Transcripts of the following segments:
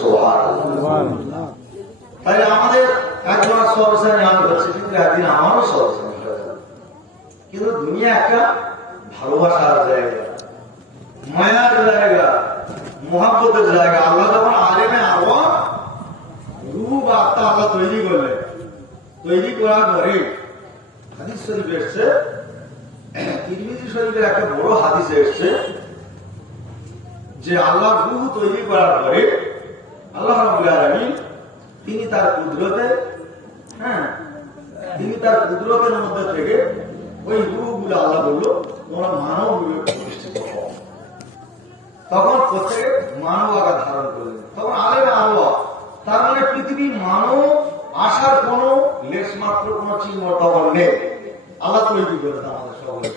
সুবহানাল্লাহ। তাহলে আমাদের একজন সবসান হচ্ছে, কিন্তু একদিন আমারও সবসান হয়ে যাবে। কিন্তু দুনিয়া একটা ভালোবাসার জায়গা, মায়ার জায়গা, মোহাব্বতের জায়গা। আল্লাহ যখন আলেমে আরওয়াহ রূহ বা আত্মা আল্লাহ তৈরি করলেন, তৈরি করার পরে হাদিস শরীফ এসছে, তিরমিজি শরীফের একটা বড় হাদিস এসছে যে আল্লাহ রূহ তৈরি করার পরে আল্লাহ রাব্বুল আলামিন তিনি তার কুদরতে, তিনি তার কুদরতের মধ্যে থেকে ওই রূহগুলো আল্লাহ বলল তোমরা মানব রূপে প্রতিষ্ঠিত হও। তখন প্রত্যেকে মানব আকার ধারণ করলেন। তখন আলেমে আরওয়াহ, তার মানে পৃথিবী মানব আসার কোন লেশ মাত্র কোন চিহ্ন তখন নেই। আল্লাহ তৈরি করেছেন আমাদের সকলকে।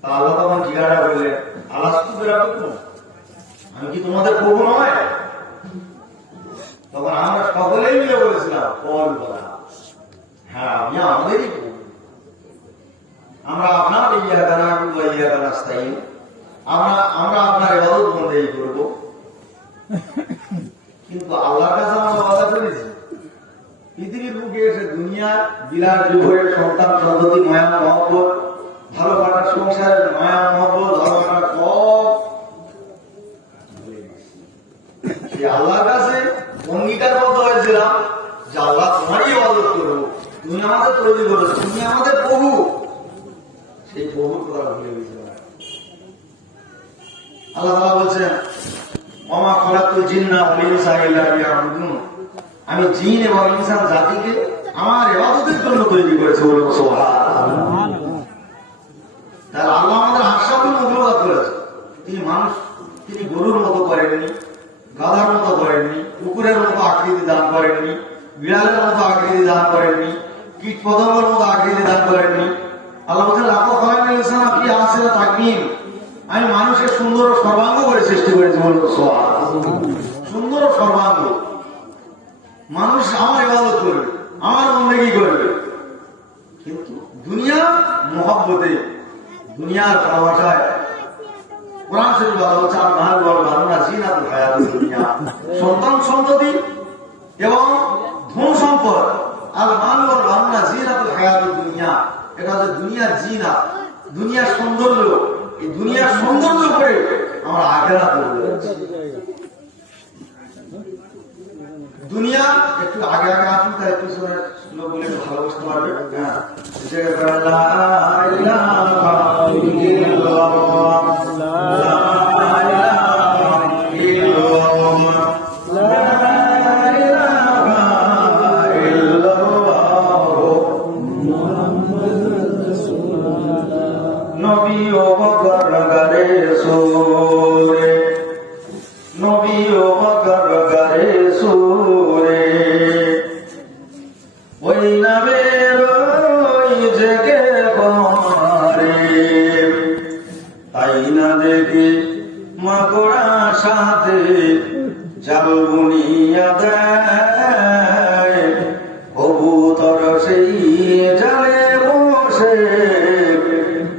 তা আল্লাহ তখন জিজ্ঞাসা করলেন, আলাস্তু বিরাব্বিকুম, আমি কি তোমাদের প্রভু নয়? তখন আমরা সকলেই মিলে বলেছিলাম হ্যাঁ, আমি আমাদেরই প্রভু, আমরা আপনার ইয়্যাকা না'বুদু ওয়া ইয়্যাকা নাস্তাঈন, আমরা আপনার ইবাদত বন্দেগী করব। কিন্তু আল্লাহর কাছে আমরা ওয়াদা করেছি পৃথিবীর বুকে এসে দুনিয়ার বিলাস বিভোগের সন্তান সন্ততি, মায়া মহব্বত, ভালো কাটার সংসারের মায়া মহব্বত, ভালো কাটার সব আল্লাহর কাছে অঙ্গীকারবদ্ধ হয়েছিলাম যে আল্লাহ তোমারই ইবাদত করবো, তুমি আমাদের তৈরি করেছো, তুমি আমাদের প্রভু। সেই প্রভুর কথা ভুলে গেছিলাম। আল্লাহ তাআলা বলছেন, ওমা খালাকতুল জিন্না ওয়াল ইনসা ইল্লা লিয়াবুদুন, আমি জিন এবং ইনসান জাতিকে আমার ইবাদতের জন্য তৈরি করেছি। বলুন সুবহানাল্লাহ। তাহলে আল্লাহ আমাদের আশাগুলো মুখলুকাত করেছে। তিনি গরুর মতো করেননি, গাধার মতো করেননি, কুকুরের মতো আকৃতি দান করেননি, বিড়ালের মতো আকৃতি দান করেননি, কীট পতঙ্গের মতো আকৃতি দান করেননি। আল্লাহ বলছেন, লাকাদ খালাকনাল ইনসানা ফি আহসানি তাকওয়িম, আমি মানুষের সুন্দর ও সর্বাঙ্গ করে সৃষ্টি করেছি। বলুন সুবহানাল্লাহ। সুন্দর ও সর্বাঙ্গ, মানুষ আমার ইবাদত করবে, আমার বন্দেগী করবে। কিন্তু দুনিয়া মহব্বতে, দুনিয়ার ভালোবাসায় কোরআন শরীফ বলা হচ্ছে, আল-মাল ওয়াল বানুনা জিনাতুল হায়াতুদ দুনিয়া, সন্তান সন্ততি এবং ধন সম্পদ, আল-মাল ওয়াল বানুনা জিনাতুল হায়াতুদ দুনিয়া, এটা হচ্ছে দুনিয়ার জিনাত, দুনিয়ার সৌন্দর্য। এই দুনিয়ার সৌন্দর্য করে আমরা আখিরাত করব। দুনিয়া একটু আগে আগে আসুন, তাই পিছনে লোক বলে ভালো বুঝতে পারবে। হ্যাঁ, লা ইলাহা ইল্লাল্লাহ, লা ইলাহা ইল্লাল্লাহ, লা ইলাহা ইল্লাল্লাহ, মুহাম্মাদুর রাসূলুল্লাহ। নবী ও বকর গারে সুরে, নবী ও বকর গারে সুরে, ওই নামের ওই জেগে পড়ে, তাই না দেখি মাকড়া সাথে জাল বুনিয়া দেয়, কবুতর সেই জালে বসে,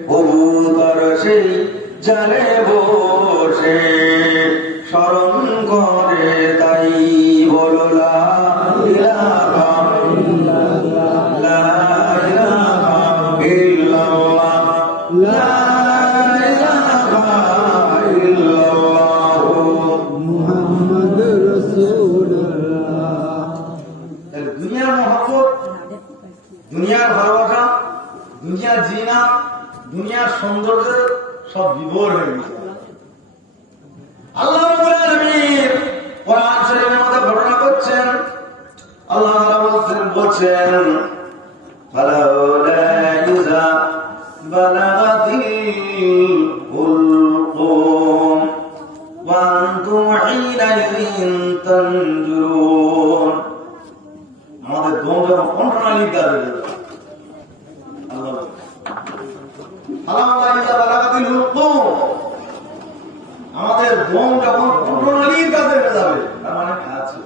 কবুতর সেই জালে বসে স্মরণ করে, তাই বলো লা ইলাহা ইল্লাল্লাহ, লা ইলাহা ইল্লাল্লাহ, লা ইলাহা ইল্লাল্লাহ, মুহাম্মাদুর রাসূলুল্লাহ। দুনিয়ার মহব্বত, দুনিয়ার ভালোবাসা, দুনিয়ার জিনা, দুনিয়ার সৌন্দর্য সব বিভোর হয়ে গেছে। আল্লাহ রাব্বুল আলামিন কোরআন শরীফের মধ্যে ঘটনা করছেন। আল্লাহ তাআলা বলছেন, ফালাউলা ইযা বালাগাতিল হুলকুম ওয়া আনতুম হিনাইযিন তানজুরুন, আমাদের দম যখন কন্ট্রোলি কাজে যাবে। আল্লাহ ফালাউলা ইযা বালাগাতিল হুলকুম, আমাদের দম যখন কন্ট্রোলির কাজে যাবে, তার মানে আছে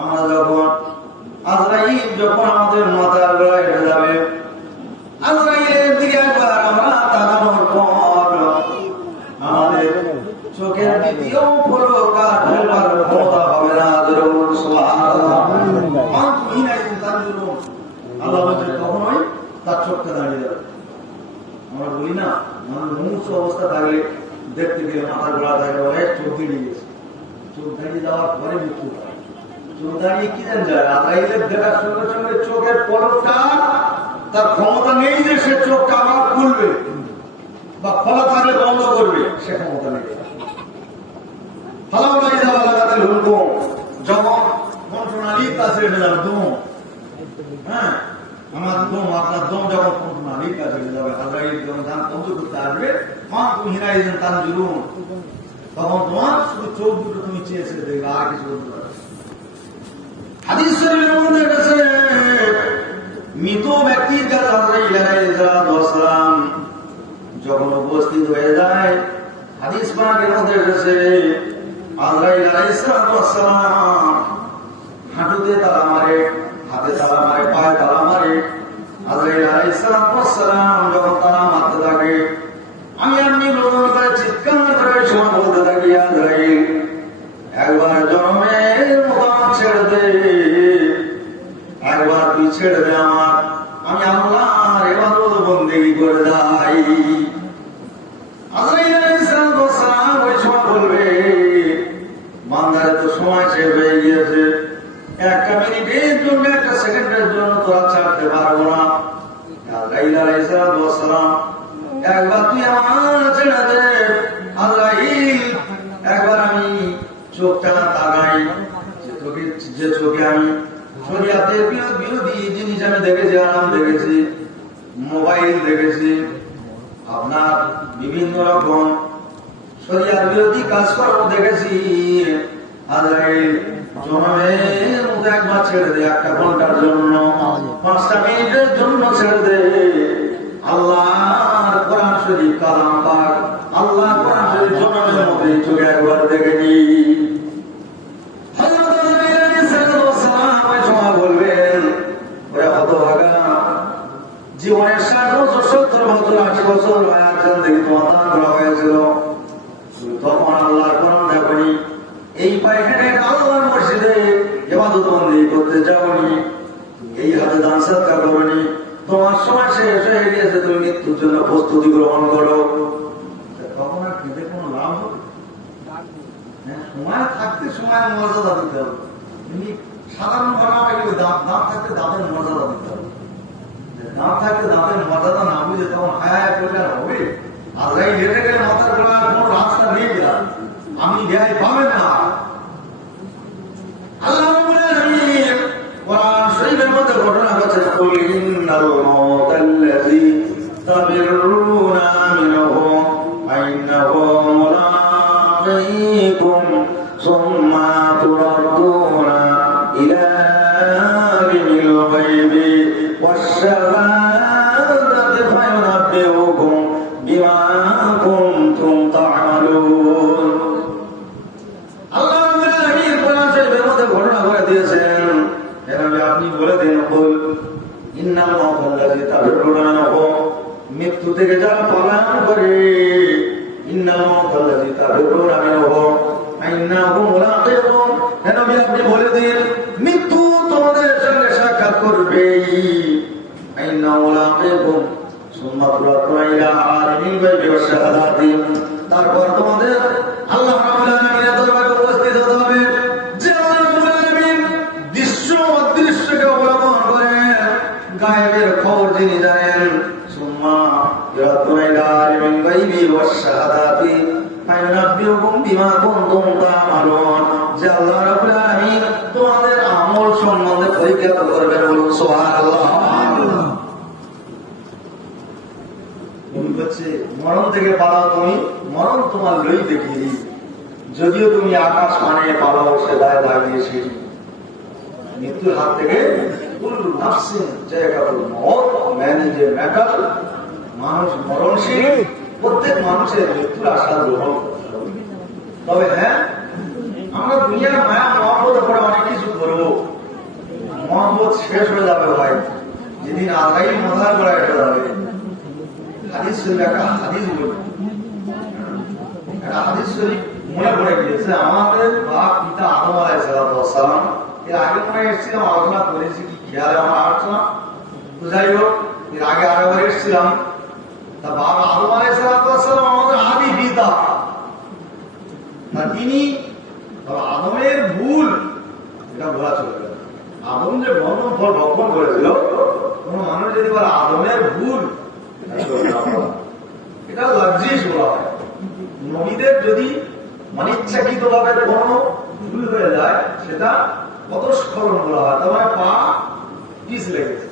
আমরা যখন আজরাইল যখন আমাদের মাথার গলায় যাবে, আজরাইলের দিকে দাঁড়িয়ে যাবে। আমরা বলি না, মানুষ মুমূর্ষু অবস্থা থাকলে দেখতে গেলে মাথার গোড়া থাকলে অনেক চোখ দাঁড়িয়ে গেছে, চোখ দাঁড়িয়ে যাওয়ার পরে মৃত্যু হয়। চোখ দাঁড়িয়ে কি জান যায়, আজরাইলের দেখার সঙ্গে সঙ্গে চোখের পলকটা তার ক্ষমতা নেই যে সে চোখটা আবার খুলবে বা খোলা থাকলে বন্ধ করবে, সে ক্ষমতা নেই। যখন কণ্ঠনালীর কাছে যাবে দম, হ্যাঁ আমার দম আপনার দম যখন কণ্ঠনালীর কাছে যাবে, আজরাইল যখন ধান বন্ধ করতে আসবে, তখন তোমার শুধু চোখ দুটো তুমি চেয়ে ছেড়ে দেখবে, আর কিছু বলতে পারবে। হাদিস শরীফের মধ্যে গেছে, মৃত ব্যক্তির কাছে আজরাইল আলাইহিস সালাম যখন উপস্থিত হয়ে যায়, হাদিস পাকের মধ্যে গেছে আজরাইল আলাইহিস সালাম হাঁটুতে তালা মারে, হাতে তালা মারে, পায়ে তালা মারে। আজরাইল আলাইহিস সালাম যখন তালা মারতে থাকে, আমি এমনি রোদন করে চিৎকার করে সময় বলতে থাকি, আজরাইল একবার জন্মের মতো ছেড়ে দে, একবার তুই ছেড়ে দে আমার, আমি আল্লাহর ইবাদত বন্দেগী করে যাই। আজরাইল আলাইহিস সালাম ওই সময় বলবে, বান্দারে তো সময় শেষ হয়ে গিয়েছে, একটা মিনিটের জন্য একটা সেকেন্ডের জন্য তোরা ছাড়তে পারবো না। আজরাইল আলাইহিস সালাম একবার তুই আমার ছেড়ে দে আজরাইল, একবার আমি চোখটা তাকাই, যে চোখে আমি শরিয়াতের বিরোধী জিনিস আমি দেখেছি, আরাম দেখেছি, মোবাইল দেখেছি, আপনার বিভিন্ন রকম শরিয়ার বিরোধী কাজকর্ম দেখেছি। আজরাইল জন্মের মতো একবার ছেড়ে দে, একটা ঘন্টার জন্য, 5টা মিনিটের জন্য ছেড়ে দে। আল্লাহর কোরআন শরীফ কালাম পাক, আল্লাহর কোরআন শরীফ জন্মের মতো চোখে একবার দেখে নি। বলবেন ওরা হতভাগা, জীবনের 60 বছর 70 বছর 80 বছর হায়াতের দিকে তোমার দান করা হয়েছিল, তখন আল্লাহর কোরআন দেখনি, এই পায়ে হেঁটে আল্লাহর মসজিদে ইবাদত বন্দেগী করতে যাওনি, এই হাতে দান সদকা করনি, তোমার সময় শেষ হয়ে গিয়েছে, তুমি মৃত্যুর জন্য প্রস্তুতি গ্রহণ করো। তখন আর খেতে কোনো লাভ হবে? সময় থাকতে সময়ের মর্যাদা দিতে হবে। সাধারণ ঘটনা দাঁত থাকতে দাঁতের মর্যাদা দিতে হবে। দাঁত থাকতে দাঁতের মর্যাদা না বুঝে তখন হায় করলে আর হবে? আজরাইল হেঁটে গেলে মাথার গোড়ার কোনো রাস্তা নেই, আপনি ন্যায় পাবেন না। আল্লাহ রাব্বুল আলামিন কোরআন শরীফের মধ্যে ঘটনা আছে, কুল ইন্নাল মাউতাল্লাযী তাফিরুনা মিনহু ফাইন্নাহু মুলাকীকুম সুম্মা তুরাদ্দুনা ইলা আলিমিল গায়বি ওয়াশ-শাহাদাতি ফায়ুনাব্বিউকুম বিমা কুনতুম তা'মালুন। আল্লাহ রাব্বুল আলামিন কোরআন শরীফের মধ্যে ঘটনা করে দিয়েছেন, আপনি বলে দিন, ইন্নাল মাউতাল্লাযী তাফিরুনা মিনহু, মৃত্যু থেকে যারা পলায়ন করে, ইন্নাল মাউতাল্লাযী তাফিরুনা মিনহু ফাইন্নাহু মুলাকীকুম, আপনি বলে দিন মৃত্যু তোমাদের সঙ্গে সাক্ষাৎ করবে, ফাইন্নাহু মুলাকীকুম সুম্মা তুরাদ্দুনা ইলা আলিমিল গায়বি ওয়াশ-শাহাদাতি, তারপর তোমাদের আল্লাহ রাব্বুল আলামিনের দরবারে উপস্থিত হতে হবে, যে আল্লাহ রাব্বুল আলামিন দৃশ্য অদৃশ্যকে অবলোকন করেন, গায়েবের খবর যিনি জানেন। সুম্মা তুরাদ্দুনা ইলা আলিমিল গায়বি ওয়াশ-শাহাদাতি ফায়ুনাব্বিউকুম বিমা কুনতুম তা'মালুন, যে আল্লাহ রাব্বুল আলামিন তোমাদের আমল সম্বন্ধে পরীক্ষা করবেন। বলুন সুবহানাল্লাহ। মরণ থেকে পালাও তুমি, মরণ তোমার লই দেখি, যদিও তুমি আকাশ মানে পালাও সে দায় দাঁড়িয়ে সেই মৃত্যুর হাত থেকে। কুল্লু নাফসিন যায়কাতুল মউত, ম্যান ইজ এ ম্যাটার, মানুষ মরণশীল, প্রত্যেক মানুষের মৃত্যুর আশা গ্রহণ করতে হবে। তবে হ্যাঁ, আমরা দুনিয়ার মায়া মহব্বত করে অনেক কিছু করবো, মহব্বত শেষ হয়ে যাবে ভাই, যেদিন আজরাইল মাথার গোড়ায় এটা যাবে। হাদিস শরীফ, একটা হাদিস বলি, একটা হাদিস শরীফ মনে পড়ে গিয়েছে। আমাদের বাপ পিতা আদম আলাইহিস সালাম, এর আগে মনে এসেছিলাম, আলোচনা করেছি, কি খেয়ালে আমার আসছে না, তো যাই হোক এর আগে আরেকবার এসেছিলাম, তা বাবা আদম আলাইহিস সালাম আমাদের আদি পিতা, তা তিনি আদমের ভুল এটা বলা চলে গেল। আদম যে বন্ধন ফল ভক্ষণ করেছিল, কোন মানুষ যদি বলে আদমের ভুল, এটা লজ্জিস বলা হয়। নবীদের যদি অনিচ্ছাকৃত ভাবে কোন ভুল হয়ে যায়, সেটা কত স্খলন বলা হয়, তার মানে পা পিছ লেগেছে,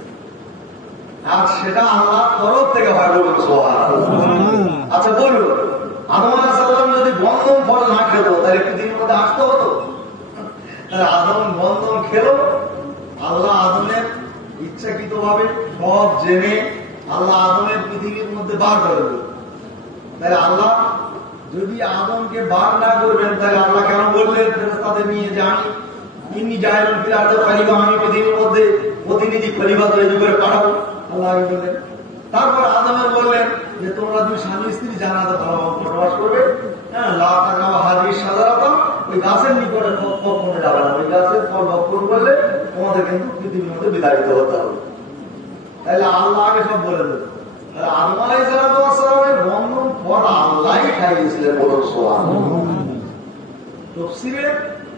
আর সেটা আল্লাহর তরফ থেকে হয়। বলুন সুবহানাল্লাহ। আচ্ছা বলুন, আদম আলাইহিস সালাম যদি বন্ধন ফল না খেত, তাহলে পৃথিবীর মধ্যে আসতে হতো? তাহলে আদম বন্ধন খেলো, আল্লাহ আদমের ইচ্ছাকৃত ভাবে সব জেনে আল্লাহ আদমের পৃথিবীর মধ্যে বার করে দিল। তাহলে আল্লাহ যদি আদমকে বার না করবেন, তাহলে আল্লাহ কেন বললেন ফেরেশতাদের নিয়ে যে আমি ইন্নী জাইলুন ফিল আরদি খলিফা, আমি পৃথিবীর মধ্যে প্রতিনিধি খলিফা তৈরি করে পাঠাবো? আল্লাহ বললেন। তারপর আদমের বললেন যে তোমরা দুই স্বামী স্ত্রী জান্নাতে ভালোভাবে বসবাস করবে, হ্যাঁ, লা তাকাওয়া হাদিস সাজারাতা, ওই গাছের নিকটে কখনো যাবে না, ওই গাছের ফল ভক্ষণ করলে তোমাদের কিন্তু পৃথিবীর মধ্যে বিতাড়িত হতে হবে। তাহলে আল্লাহ আগে সব বলে দেবে। আদম আলাইহিস সালামের বন্ধন ফল আল্লাহই খাইয়েছিলেন। বলুন সুবহানাল্লাহ। তাফসীরে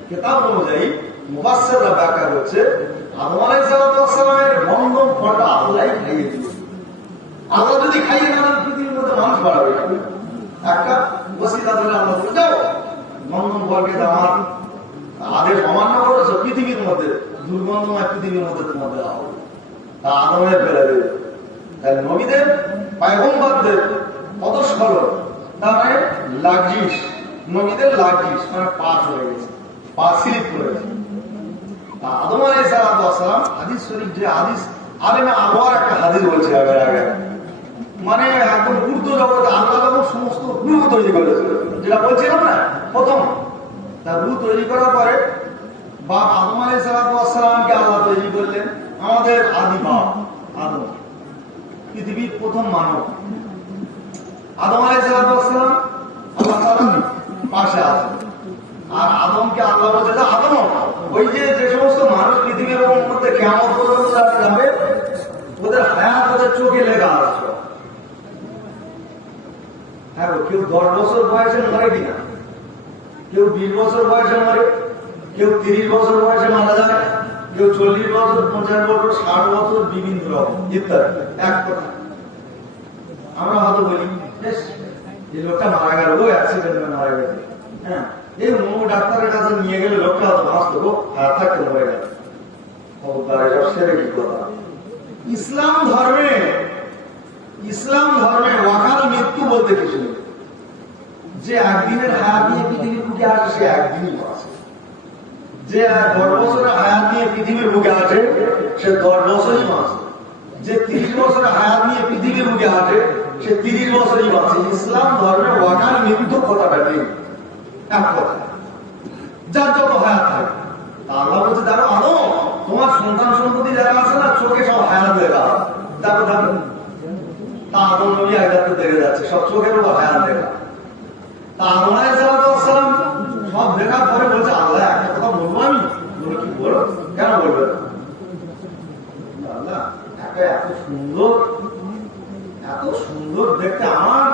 কিতাব অনুযায়ী মুফাসসিররা ব্যাখ্যা করছে, আদম আলাইহিস সালামের বন্ধন ফলটা আল্লাহই খাইয়ে দিয়েছিলেন। আল্লাহ যদি খাইয়ে না দেন, পৃথিবীর মধ্যে মানুষ বাড়াবে। একটা ওসিলা ধরে আল্লাহ বলে যাও বন্ধন ফলকে আমার আদেশ অমান্য করেছো, পৃথিবীর মধ্যে দুর্গন্ধময় পৃথিবীর মধ্যে তোমার দেওয়া হবে, তা আদমের ফেলে দেবে। তাই নবীদের পয়গম্বরদের কত স্মরণ, তার মানে লাগজিস, নবীদের লাগজিস মানে পাস হয়ে গেছে, পা স্লিপ করেছে। আদম আলাইহিস সালাম হাদিস শরীফ, যে হাদিস আলেমে আবার একটা হাদিস বলছে আগে, মানে একদম উর্দু জগতে আল্লাহ যখন সমস্ত রূহ তৈরি করেছে, যেটা বলছিলাম না প্রথম, তার রূহ তৈরি করার পরে বাপ আদম আলাইহিস সালামকে আল্লাহ তৈরি করলেন, আমাদের আদি বাপ আদম, পৃথিবীর প্রথম মানব। আদম আলাইহিস সালাম আল্লাহ তাআলার পাশে আছে, আর আদমকে আল্লাহ বলছে যে আদম, ওই যে সমস্ত মানুষ পৃথিবীর মধ্যে কিয়ামত পর্যন্ত যাবে, ওদের হায়াত ওদের চোখে লেখা আছে। হ্যাঁ, কেউ 10 বছর বয়সে মরে কিনা, কেউ 20 বছর বয়সে মরে, কেউ 30 বছর বয়সে মারা যায়, কেউ 40 বছর, 50 বছর, 60 বছর, বিভিন্ন রকম ইত্যাদি। এক কথা আমরা হয়তো বলি বেশ এই লোকটা মারা গেল, ও অ্যাক্সিডেন্টে মারা গেছে, হ্যাঁ, এই ডাক্তারের কাছে নিয়ে গেলে লোকটা হয়তো বাঁচতো, গো হাত থাকতে মরে গেল। ইসলাম ধর্মে ওয়াকাল মৃত্যু বলতে কিছু নেই। যে একদিনের হায়াত নিয়ে পৃথিবীর বুকে আসে, সে একদিনই বাঁচে। যে 10 বছরের হায়াত নিয়ে পৃথিবীর বুকে আসে, সে 10 বছরই বাঁচে। যে 30 বছরের হায়াত নিয়ে পৃথিবীর বুকে আসে, সে 30 বছরই বাঁচে। ইসলাম ধর্মে ওয়াকাল মৃত্যু কথাটা নেই, এক কথা, যার যত হায়াত থাকে। আল্লাহ বলছে দেখো আদম, তোমার সন্তান সম্পত্তি যারা আছে না, চোখে সব হায়াত লেখা, দেখো দেখো, তা আদম নবী আয়াত দেখে যাচ্ছে, সব চোখের উপর হায়াত লেখা। তা আদম আলাইহিস সালাম সব দেখার পরে বলছে আল্লাহ একটা কথা বলবো, আমি বলে কি বলো, কেন বলবে আল্লাহ, এত সুন্দর দেখতে আমার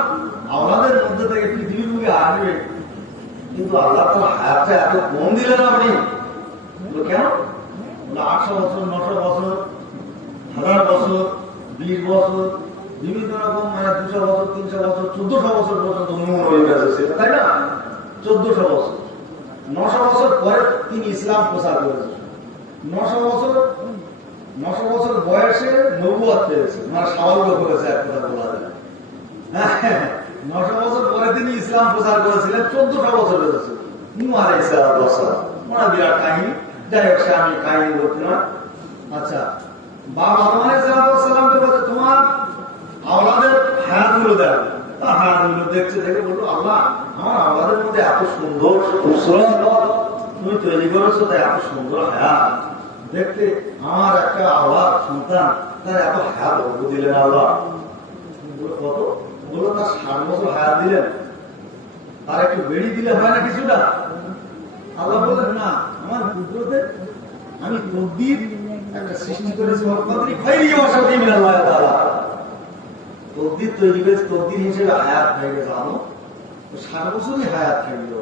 আওলাদের মধ্যে থেকে পৃথিবীর মুখে আসবে, কিন্তু আল্লাহ তার হায়াতটা এত কম দিলেন আপনি। কেন? 800 বছর, 900 বছর, 1000 বছর, 20 বছর, বিভিন্ন রকম, 200 বছর, 300 বছর, 1400 বছর পর্যন্ত হয়ে গেছে, তাই না? 1400 বছর, 900 বছর পরে তিনি ইসলাম প্রচার করেছেন। 900 বছর বয়সে নবুয়ত পেয়েছে, মানে সাওয়াল করেছে, এক কথা বলা যায়। 900 বছর পরে তিনি ইসলাম প্রচার করেছিলেন, 1400 বছর হয়েছে। নূহ আলাইহিস সালাম, ওনার বিরাট কাহিনী, যাই হোক সে আমি কাহিনী বলছি না। আচ্ছা, বাবা আদম আলাইহিস সালামকে বলছে তোমার আওলাদের হায়াত গুলো দেখ, হায়াত গুলো দেখছে, দেখে বললো আল্লাহ আমার আওলাদের মধ্যে এত সুন্দর তুমি তৈরি করেছো, তাই এত সুন্দর হায়াত দেখতে, আমার একটা আওলাদ সন্তান তার এত হায়াত দিলেন আল্লাহ। কত বললো, তার 60 বছর হায়াত দিলেন, তার একটু বেড়ি দিলে হয় না কিছুটা? আল্লাহ বললেন না, আমার কুদরতে আমি তকদীর একটা সৃষ্টি করেছি, তকদির তৈরি করেছে, তকদির হিসেবে হায়াত হয়ে গেছে আদম, 60 বছরই হায়াত খেলল।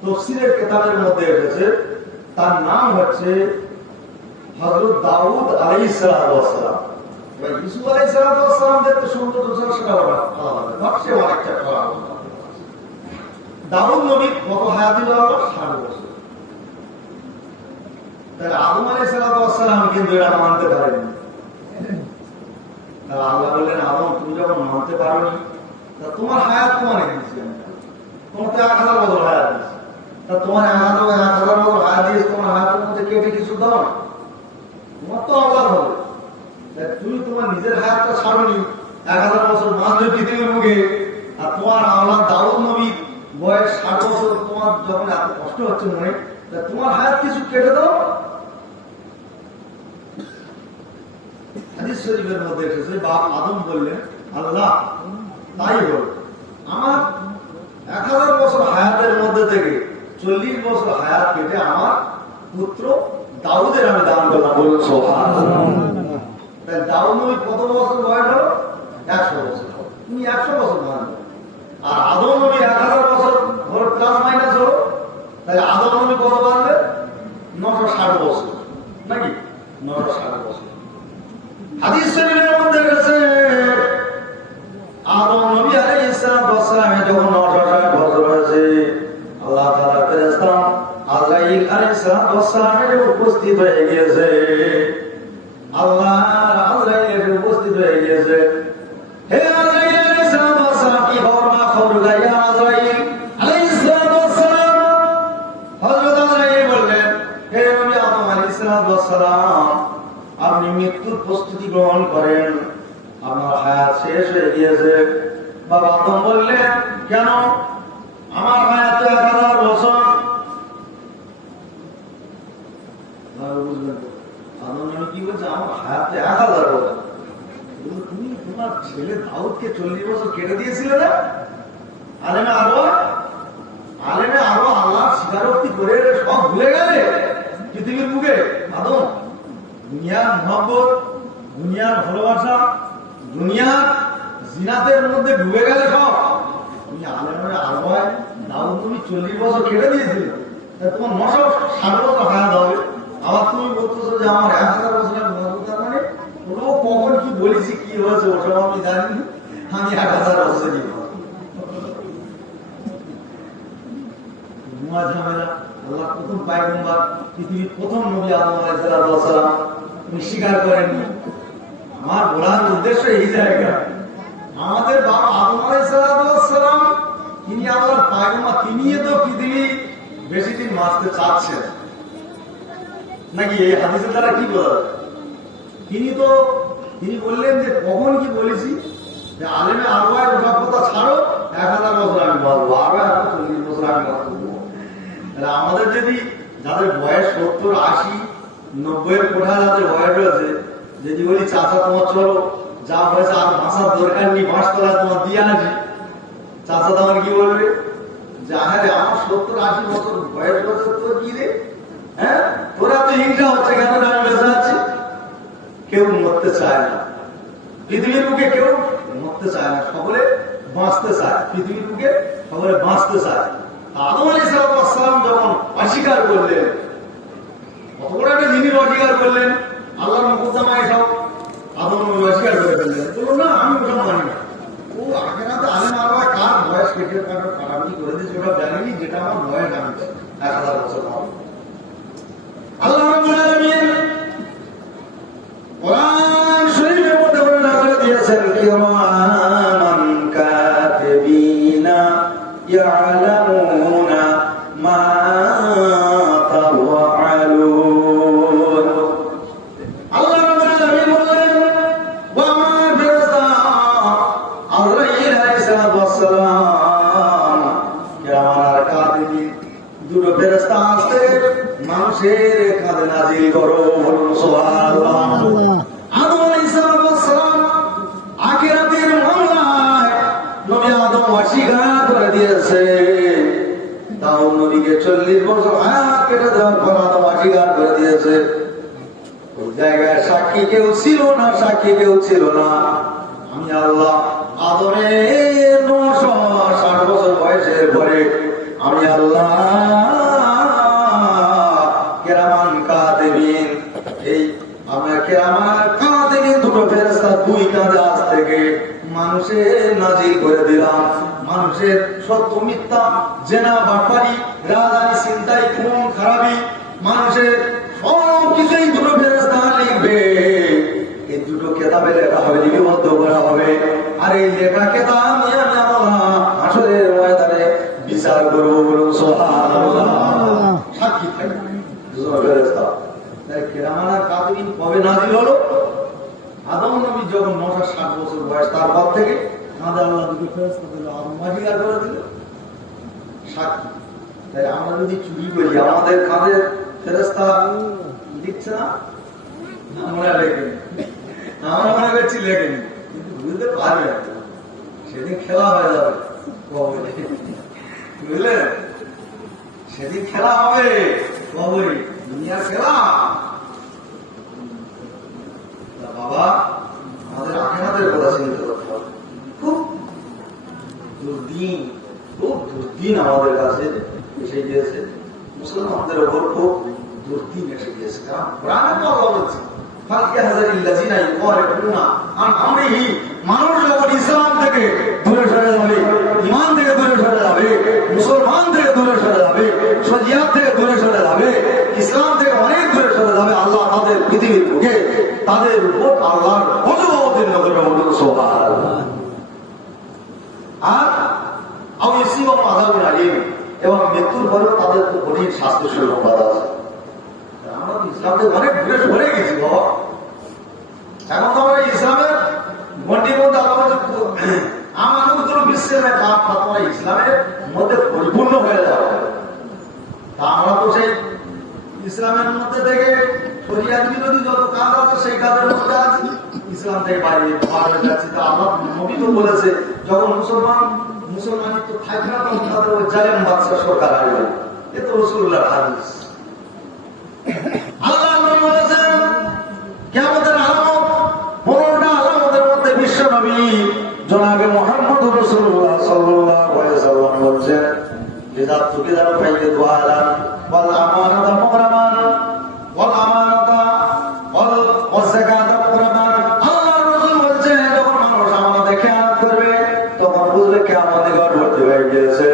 তাফসীরের কিতাবের মধ্যে এসেছে তার নাম হচ্ছে হযরত দাউদ আলাইহিস সালাম। ইউসুফ আলাইহিস সালাম দেখতে সুন্দর দুজন, সেটা ভাবছে অনেকটা খারাপ। দাউদ নবী কত হায়াতি হলো? 60 বছর। তাহলে আদম আলাইহিস সালাম কিন্তু এটা মানতে পারেনি। আল্লাহ বললেন, আদম তুমি যখন মানতে পারোনি, তা তোমার হায়াত তোমার দিয়েছি, তোমার তো 1000 বছর হায়াত দিয়েছি, তা তোমার 1000 বছর হায়াত দিয়েছে, তোমার হায়াতের মধ্যে কেটে কিছু দাও না, তোমার তো আল্লাহ হবে। তুমি তোমার নিজের হায়াতটা ছাড়োনি, 1000 বছর বাঁচবে পৃথিবীর মুখে, আর তোমার আল্লাহ দাউদ নবী বয়স 60 বছর, তোমার যখন এত কষ্ট হচ্ছে মনে, তোমার হায়াত কিছু কেটে দাও। হাদিস শরীফের মধ্যে এসেছে বাপ আদম বললেন, আল্লাহ তাই হল, আমার 1000 বছর হায়াতের মধ্যে থেকে 40 বছর হায়াত কেটে আমার পুত্র দাউদের আমি দান করলাম। বলুন সুবহানাল্লাহ। তাই দাউদ নবী কত বছর বয়স হলো? 100 বছর। তুমি 100 বছর মানবে, আর আদম নবী 1000 বছর হলো, প্লাস মাইনাস হলো, তাহলে আদম নবী কত মানবে? 960 বছর, নাকি 960 বছর। হাদিস শরীফের মধ্যে আছে আদম নবী আলাইহিস সালাম যখন 960 বছর হয়েছে, আল্লাহ তাআলার ফেরেশতা আজরাইল আলাইহিস সালাম উপস্থিত হয়ে গিয়েছে। আল্লাহ আজরাইল উপস্থিত হয়ে গিয়েছে। হে আজরাইল আলাইহিস সালাম, কি খবর? মা খবর গায়া আজরাইল আলাইহিস সালাম। হযরত আজরাইল বললেন, হে নবী আদম আলাইহিস সালাম, আপনি মৃত্যুর প্রস্তুতি গ্রহণ করেন, আমার হায়াত শেষ হয়ে গিয়েছে। বাবা আদম বললেন, কেন? আমার হায়াত 1000 বছর। বুঝলেন তো আদম কি বলছে? আমার হায়াত 1000 বছর। তুমি তোমার ছেলে দাউদকে 40 বছর কেটে দিয়েছিলে না? আলেমে আরো আল্লাহ স্বীকারোক্তি করে সব ভুলে গেলে পৃথিবীর মুখে। আদম দুনিয়ার মহব্বত, দুনিয়ার ভালোবাসা, দুনিয়ার জিনাতের মধ্যে ডুবে গেলে সব। তুমি আলেমে আরবায় দাউদ তুমি 40 বছর কেটে দিয়েছিলে, তোমার 960 বছর হায়াত হবে। আবার তুমি বলতেছো যে আমার 1000 বছরের মহব্বত। মানে কোনো কখন কি বলেছি, কি হয়েছে ওসব আমি জানি, আমি 1000 বছরই ঝামেলা। আল্লাহ প্রথম পয়গম্বর, পৃথিবীর প্রথম নবী আদম আলাইহিস সালাম, উনি স্বীকার করেননি। আমার বলার উদ্দেশ্য এই জায়গা, আমাদের বাবা আদম আলাইহিস সালাম তিনি আল্লাহর পয়গম্বর, তিনি তো পৃথিবী বেশি দিন বাঁচতে চাচ্ছেন নাকি? এই হাদিসের দ্বারা কি বলা যায়? তিনি বললেন যে কখন কি বলেছি যে আলেমে আরওয়ায় ওসব কথা ছাড়ো, 1000 বছর আমি বাঁচবো, আরো 40 বছর আমি বাঁচবো। আমাদের যদি যাদের বয়স 70, 80, 90 এর কোঠা যাদের বয়স হয়েছে, যদি বলি চাচা তোমার চলো যা হয়েছে আর বাঁচার দরকার নেই, বাঁশতলা তোমার দিয়ে আসি, চাচা তোমার কি বলবে? যে আরে আমার 70, 80 বছর বয়স হয়েছে, তোর কি রে? হ্যাঁ, তোরা তো হিংসা হচ্ছে কেন আমি বেঁচে আছি? কেউ মরতে চায় না পৃথিবীর মুখে, কেউ মরতে চায় না, সকলে বাঁচতে চায় পৃথিবীর মুখে, সকলে বাঁচতে চায়। আদম আলাইহিস সালাম যখন অস্বীকার করলেন, কত বড় একটা জিনিস অস্বীকার করলেন, আল্লাহর মুকদ্দমায় সব আদম অস্বীকার করে ফেললেন। বলুন না, আমি ওসব মানি না। ও আখেরাতে আলেম আরওয়ায় কার বয়স কেটে কাটাকাটি করে দিয়েছে ওটা জানিনি, যেটা আমার বয়স জানছে 1000 বছর হবে। আল্লাহ রাব্বুল আলামিন কোরআন শরীফের মধ্যে বর্ণনা করে দিয়েছেন, কিরামান কাতিবিনা ইয়ালামুনা মা তাফআলুন। আল্লাহ রাব্বুল আলামিন বলেন, ওয়া মা ফিরস্তা আজরাইল আলাইহিস সালাম, কিরামান কাতিবিন, দুটো ফেরেশতা আসতে মানুষের কাঁধে নাজিল করো। বলুন সুবহানাল্লাহ। আদম আলাইহিস সালাম আখিরাতের মামলায় নবী আদম অস্বীকার করে দিয়েছে, দাউদ নবীকে 40 বছর হায়াত কেটে দেওয়ার পর আদম অস্বীকার করে দিয়েছে। জায়গায় সাক্ষী কেউ ছিল না, সাক্ষী কেউ ছিল না। আমি আল্লাহ আদমের 960 বছর বয়সের পরে আমি আল্লাহ কেরামান কাতিবিন, এই আমরা কেরামান কাতিবিন দুটো ফেরেশতা দুই কাঁধে আজ থেকে মানুষের নাজিল করে দিলাম। মানুষের সত্য মিথ্যা, জেনা বাটপারি, রাজধানী চিন্তাই, খুন খারাপি, মানুষের সব কিছুই দুটো ফেরেশতা লিখবে। এই দুটো কেতাবে লেখা হবে, লিপিবদ্ধ করা হবে। আর এই লেখা কেতাব নিয়ে আমি আল্লাহ হাসরের ময়দানে বিচার করবো। বলুন সুবহানাল্লাহ। সাক্ষী থাকবে দুটো ফেরেশতা। তাই কেরামান কাতিবিন কবে নাজিল হলো? আদম নবী যখন 960 বছর বয়স, তারপর থেকে আমাদের আল্লাহ দুটো ফেরেশতা দিল, আদমাজিগার করে দিল সাক্ষী। তাই আমরা যদি চুরি করি, আমাদের কাঁধের ফেরেশতা লিখছে না? আমরা লেখেনি, আমরা মনে করছি লেখেনি, কিন্তু বুঝতে পারবে সেদিন খেলা হয়ে যাবে। বুঝলেন? সেদিন খেলা হবে, কবে দুনিয়ার খেলা। বাবা, আমাদের আখিরাতের কথা চিন্তা করতে হবে। খুব দুর্দিন, খুব দুর্দিন আমাদের কাছে এসে গিয়েছে, মুসলমানদের ওপর খুব দুর্দিন এসে গিয়েছে। কারণ কোরআনে আল্লাহ বলছে মানুষ যখন ইসলাম থেকে দূরে সরে যাবে, ইমান থেকে দূরে সরে যাবে, মুসলমান থেকে দূরে সরে যাবে, শরিয়াত থেকে দূরে সরে যাবে, ইসলাম থেকে অনেক দূরে সরে যাবে, আল্লাহ তাদের পৃথিবীর বুকে তাদের উপর আল্লাহর গজব অবতীর্ণ করবে। বলুন সুবহানাল্লাহ। আর এবং মৃত্যুর পরেও তাদের তো কঠিন স্বাস্থ্য সংবাদ আছে। আমরা তো ইসলাম থেকে অনেক দূরে সরে গেছি বাবা। এখন তো আমরা ইসলামের গণ্ডির মধ্যে আমাদের বিশ্বের তোমরা ইসলামের মধ্যে পরিপূর্ণ হয়ে যাবে। তা আমরা তো সেই ইসলামের মধ্যে থেকে শরিয়াত বিরোধী যত কাজ আছে সেই কাজের মধ্যে আছি, ইসলাম থেকে বাইরে যাচ্ছি। তা আল্লাহ নবী তো বলেছে, যখন মুসলমানিত্ব থাকবে না তখন তাদের ওই জালেম বাদশা সরকার আসবে। এ তো রাসূলুল্লাহর হাদিস। আল্লাহ নবী বলেছেন কিয়ামতের আলামত 15টা আলামতের মধ্যে বিশ্ব নবী জনাবে মুহাম্মদুর রাসূলুল্লাহ সাল্লাল্লাহু আলাইহি ওয়াসাল্লাম বলেছেন, ইযা তুকিদার ফাইদু ওয়ালান ওয়াল আমানাতা মুকরামান ওয়াল আমানাতা ওয়াল যাকাতা মুকরামান। আল্লাহর রাসূল বলেছেন, যখন মানুষ আমানতে খেয়ানত করবে তখন বুঝবে কিয়ামত নিকটবর্তী হয়ে গিয়েছে।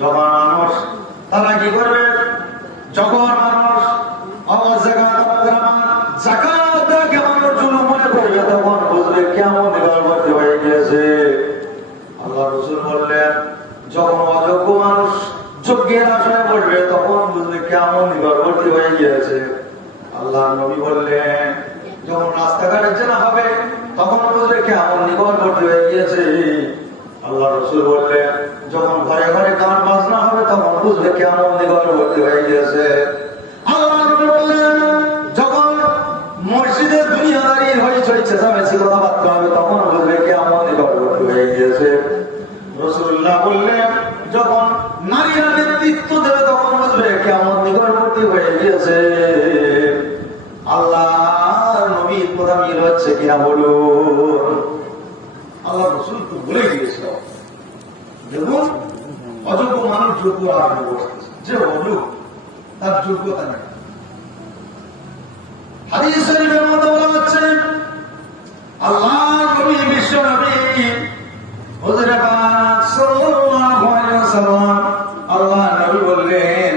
যখন মানুষ তারা কি করবে? যখন মানুষ যাকাত মুকরামান, যাকাত কেমন জুলুম মনে করবে তখন বুঝবে কিয়ামত নিকটবর্তী হয়ে গিয়েছে। আল্লাহর রাসূল বললেন, যখন অযোগ্য মানুষ যোগ্যের আশায় পড়বে তখন বুঝবে কিয়ামত নিকটবর্তী হয়ে গিয়েছে। আল্লাহর নবী বললেন, যখন রাস্তাঘাটে জেনা হবে তখন বুঝবে কিয়ামত নিকটবর্তী হয়ে গিয়েছে। আল্লাহর রাসূল বললেন, যখন ঘরে ঘরে গান বাজনা হবে তখন বুঝবে কিয়ামত নিকটবর্তী হয়ে গিয়েছে। আল্লাহর নবী বললেন, যখন মসজিদে দুনিয়াদারির হইচই চেঁচামেচি কথাবার্তা হবে তখন বুঝবে কিয়ামত নিকটবর্তী হয়ে গিয়েছে। রাসূলুল্লাহ বললেন, যখন নারীরা নেতৃত্ব দেবে তখন বুঝবে কিয়ামত নিকটবর্তী হয়ে গিয়েছে। আল্লাহর নবীর কথা মিল হচ্ছে কিনা বলুন? আল্লাহ রাসূল তো বলে দিয়েছিল, দেখুন অযোগ্য মানুষ যোগ্য আসবে বসতেছে, যে অযোগ্য তার যোগ্যতা নেই। হাদিস শরীফের মধ্যে বলা হচ্ছে, আল্লাহর নবী বিশ্ব নবী হুজুর পাক সাল্লাল্লাহু আলাইহি ওয়াসাল্লাম, আল্লাহ নবী বললেন,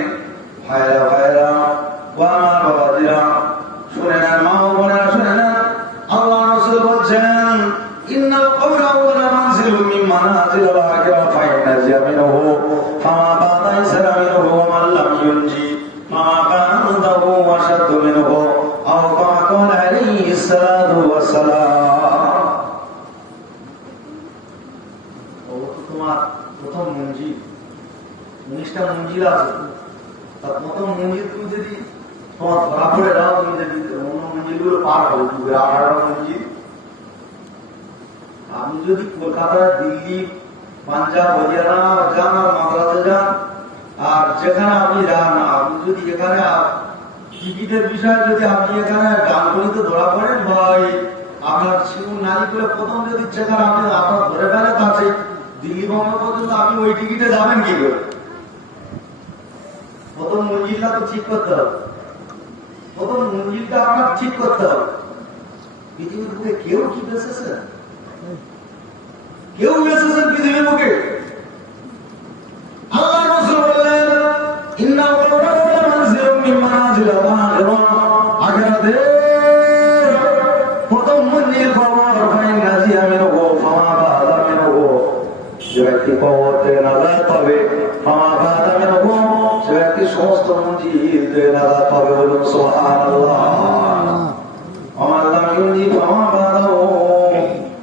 ভাইরা ভাইরা ওয়া আমার বাবাজিরা শুনে নেন, মা ও বোনেরা শুনে নেন। আল্লাহ রাসূল বলছেন, ইন্নাল কবরা ওয়ালা মানজিলুম মিন মানাজিলিল আখিরা ফাইনাজিয়া মিনহু ফামা বাদা ইসরা মিনহু ওয়া মান লাম ইউনজি ফামা বাদাহু আশাদ্দু মিনহু আও কামা ক্বালা আলাইহিস সালাতু ওয়াস সালাম। তোমার প্রথম মঞ্জিল, 19টা মঞ্জিল আছে, তার প্রথম মঞ্জিল তুমি যদি তোমার ধরা পড়ে দাও, তুমি যদি অন্য মঞ্জিলগুলো পার হবে, 18টা মঞ্জিল। আপনি যদি কলকাতায়, দিল্লি, পাঞ্জাব, হরিয়ানা যান আর মাদ্রাসে যান, আর যেখানে আপনি যান না, আপনি যদি এখানে টিকিটের বিষয়ে যদি আপনি এখানে ডানকুনিতে ধরা পড়েন ভাই, আপনার শিবু নারী করে প্রথম যদি চেকার আপনি আপনার ধরে ফেলে তাছে দিল্লি বঙ্গ পর্যন্ত আপনি ওই টিকিটে যাবেন কি করে? প্রথম মঞ্জিলটা তো ঠিক করতে হবে, প্রথম মঞ্জিলটা আপনার ঠিক করতে হবে। পৃথিবীর বুকে কেউ কি বেঁচেছেন? কেউ বেঁচেছেন পৃথিবীর বুকে? আল্লাহ রাসূল বললেন ইন্না ওয়ালাদা মানজিলুম মিন মানাজিলিল আখিরাহ, আখিরাতে প্রথম মঞ্জিল কবর, ফাইন গাজিয়া মিনহু ফামা বাদা মিনহু, যে ব্যক্তি কবর থেকে নাজাত পাবে, ফামা বাদা মিনহু, সে ব্যক্তি সমস্ত মঞ্জিল থেকে নাজাত পাবে। বলুন সুবহানাল্লাহ। আমার লাম ইউজি ফামা বাদাহু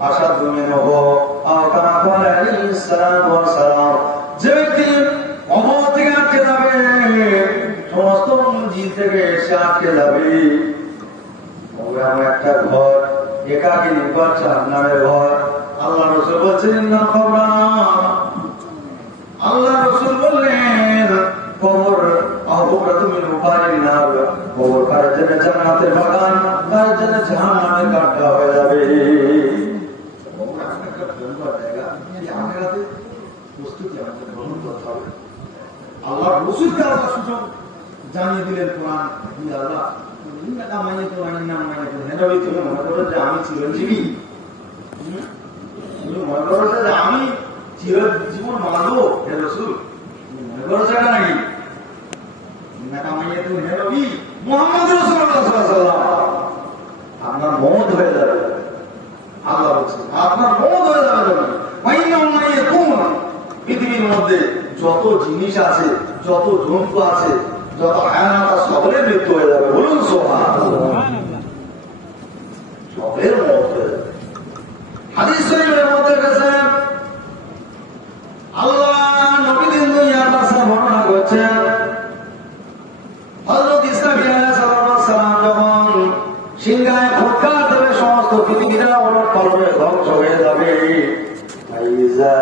আশাদু মিনহু আও কামা ক্বালা আলাইহিস সালাতু ওয়াস সালাম, যে ব্যক্তি কবর থেকে আটকে যাবে, সমস্ত মঞ্জিল থেকে এসে আটকে যাবে, একটা ঘর একাকী নির্বাচ নামের ঘর। আল্লাহ রাসূল বলছেন না কবর, আল্লাহ রাসূল বললেন কবর আহবরাতু মিন উবারিন নার, কবর কার জন্য জান্নাতের বাগান, কার জন্য জাহান্নামের কাঁটা হয়ে যাবে। আল্লাহ রাসূলকে আল্লাহ সুযোগ জানিয়ে দিলেন কোরআন দিয়ে। আল্লাহ আমি চিরঞ্জীবী, মনে করো যে আমি চিরজীবন মানবো, হে রাসূল মনে করো সেটা নাকি? মুহাম্মদ রাসূলুল্লাহ সাল্লাল্লাহু আলাইহি ওয়াসাল্লাম, আপনার মওত হয়ে যাবে। আল্লাহ বলছে আপনার মওত হয়ে যাবে। পৃথিবীর মধ্যে যত জিনিস আছে, যত জন্তু আছে, যত হায়ানাত আছে, সকলের মৃত্যু হয়ে যাবে। বলুন সুবহানাল্লাহ। সকলের মওত হয়ে যাবে। হাদিস শরীফের মধ্যে আছে আল্লাহ নবীদের দুনিয়ার ভাষা বর্ণনা করছেন। হযরত ইসরাফিল আলাইহিস সালাম যখন সিংহায় ফুৎকার দেবে, সমস্ত পৃথিবীটা ওলট পালটে ধ্বংস হয়ে যাবে। ফাইজা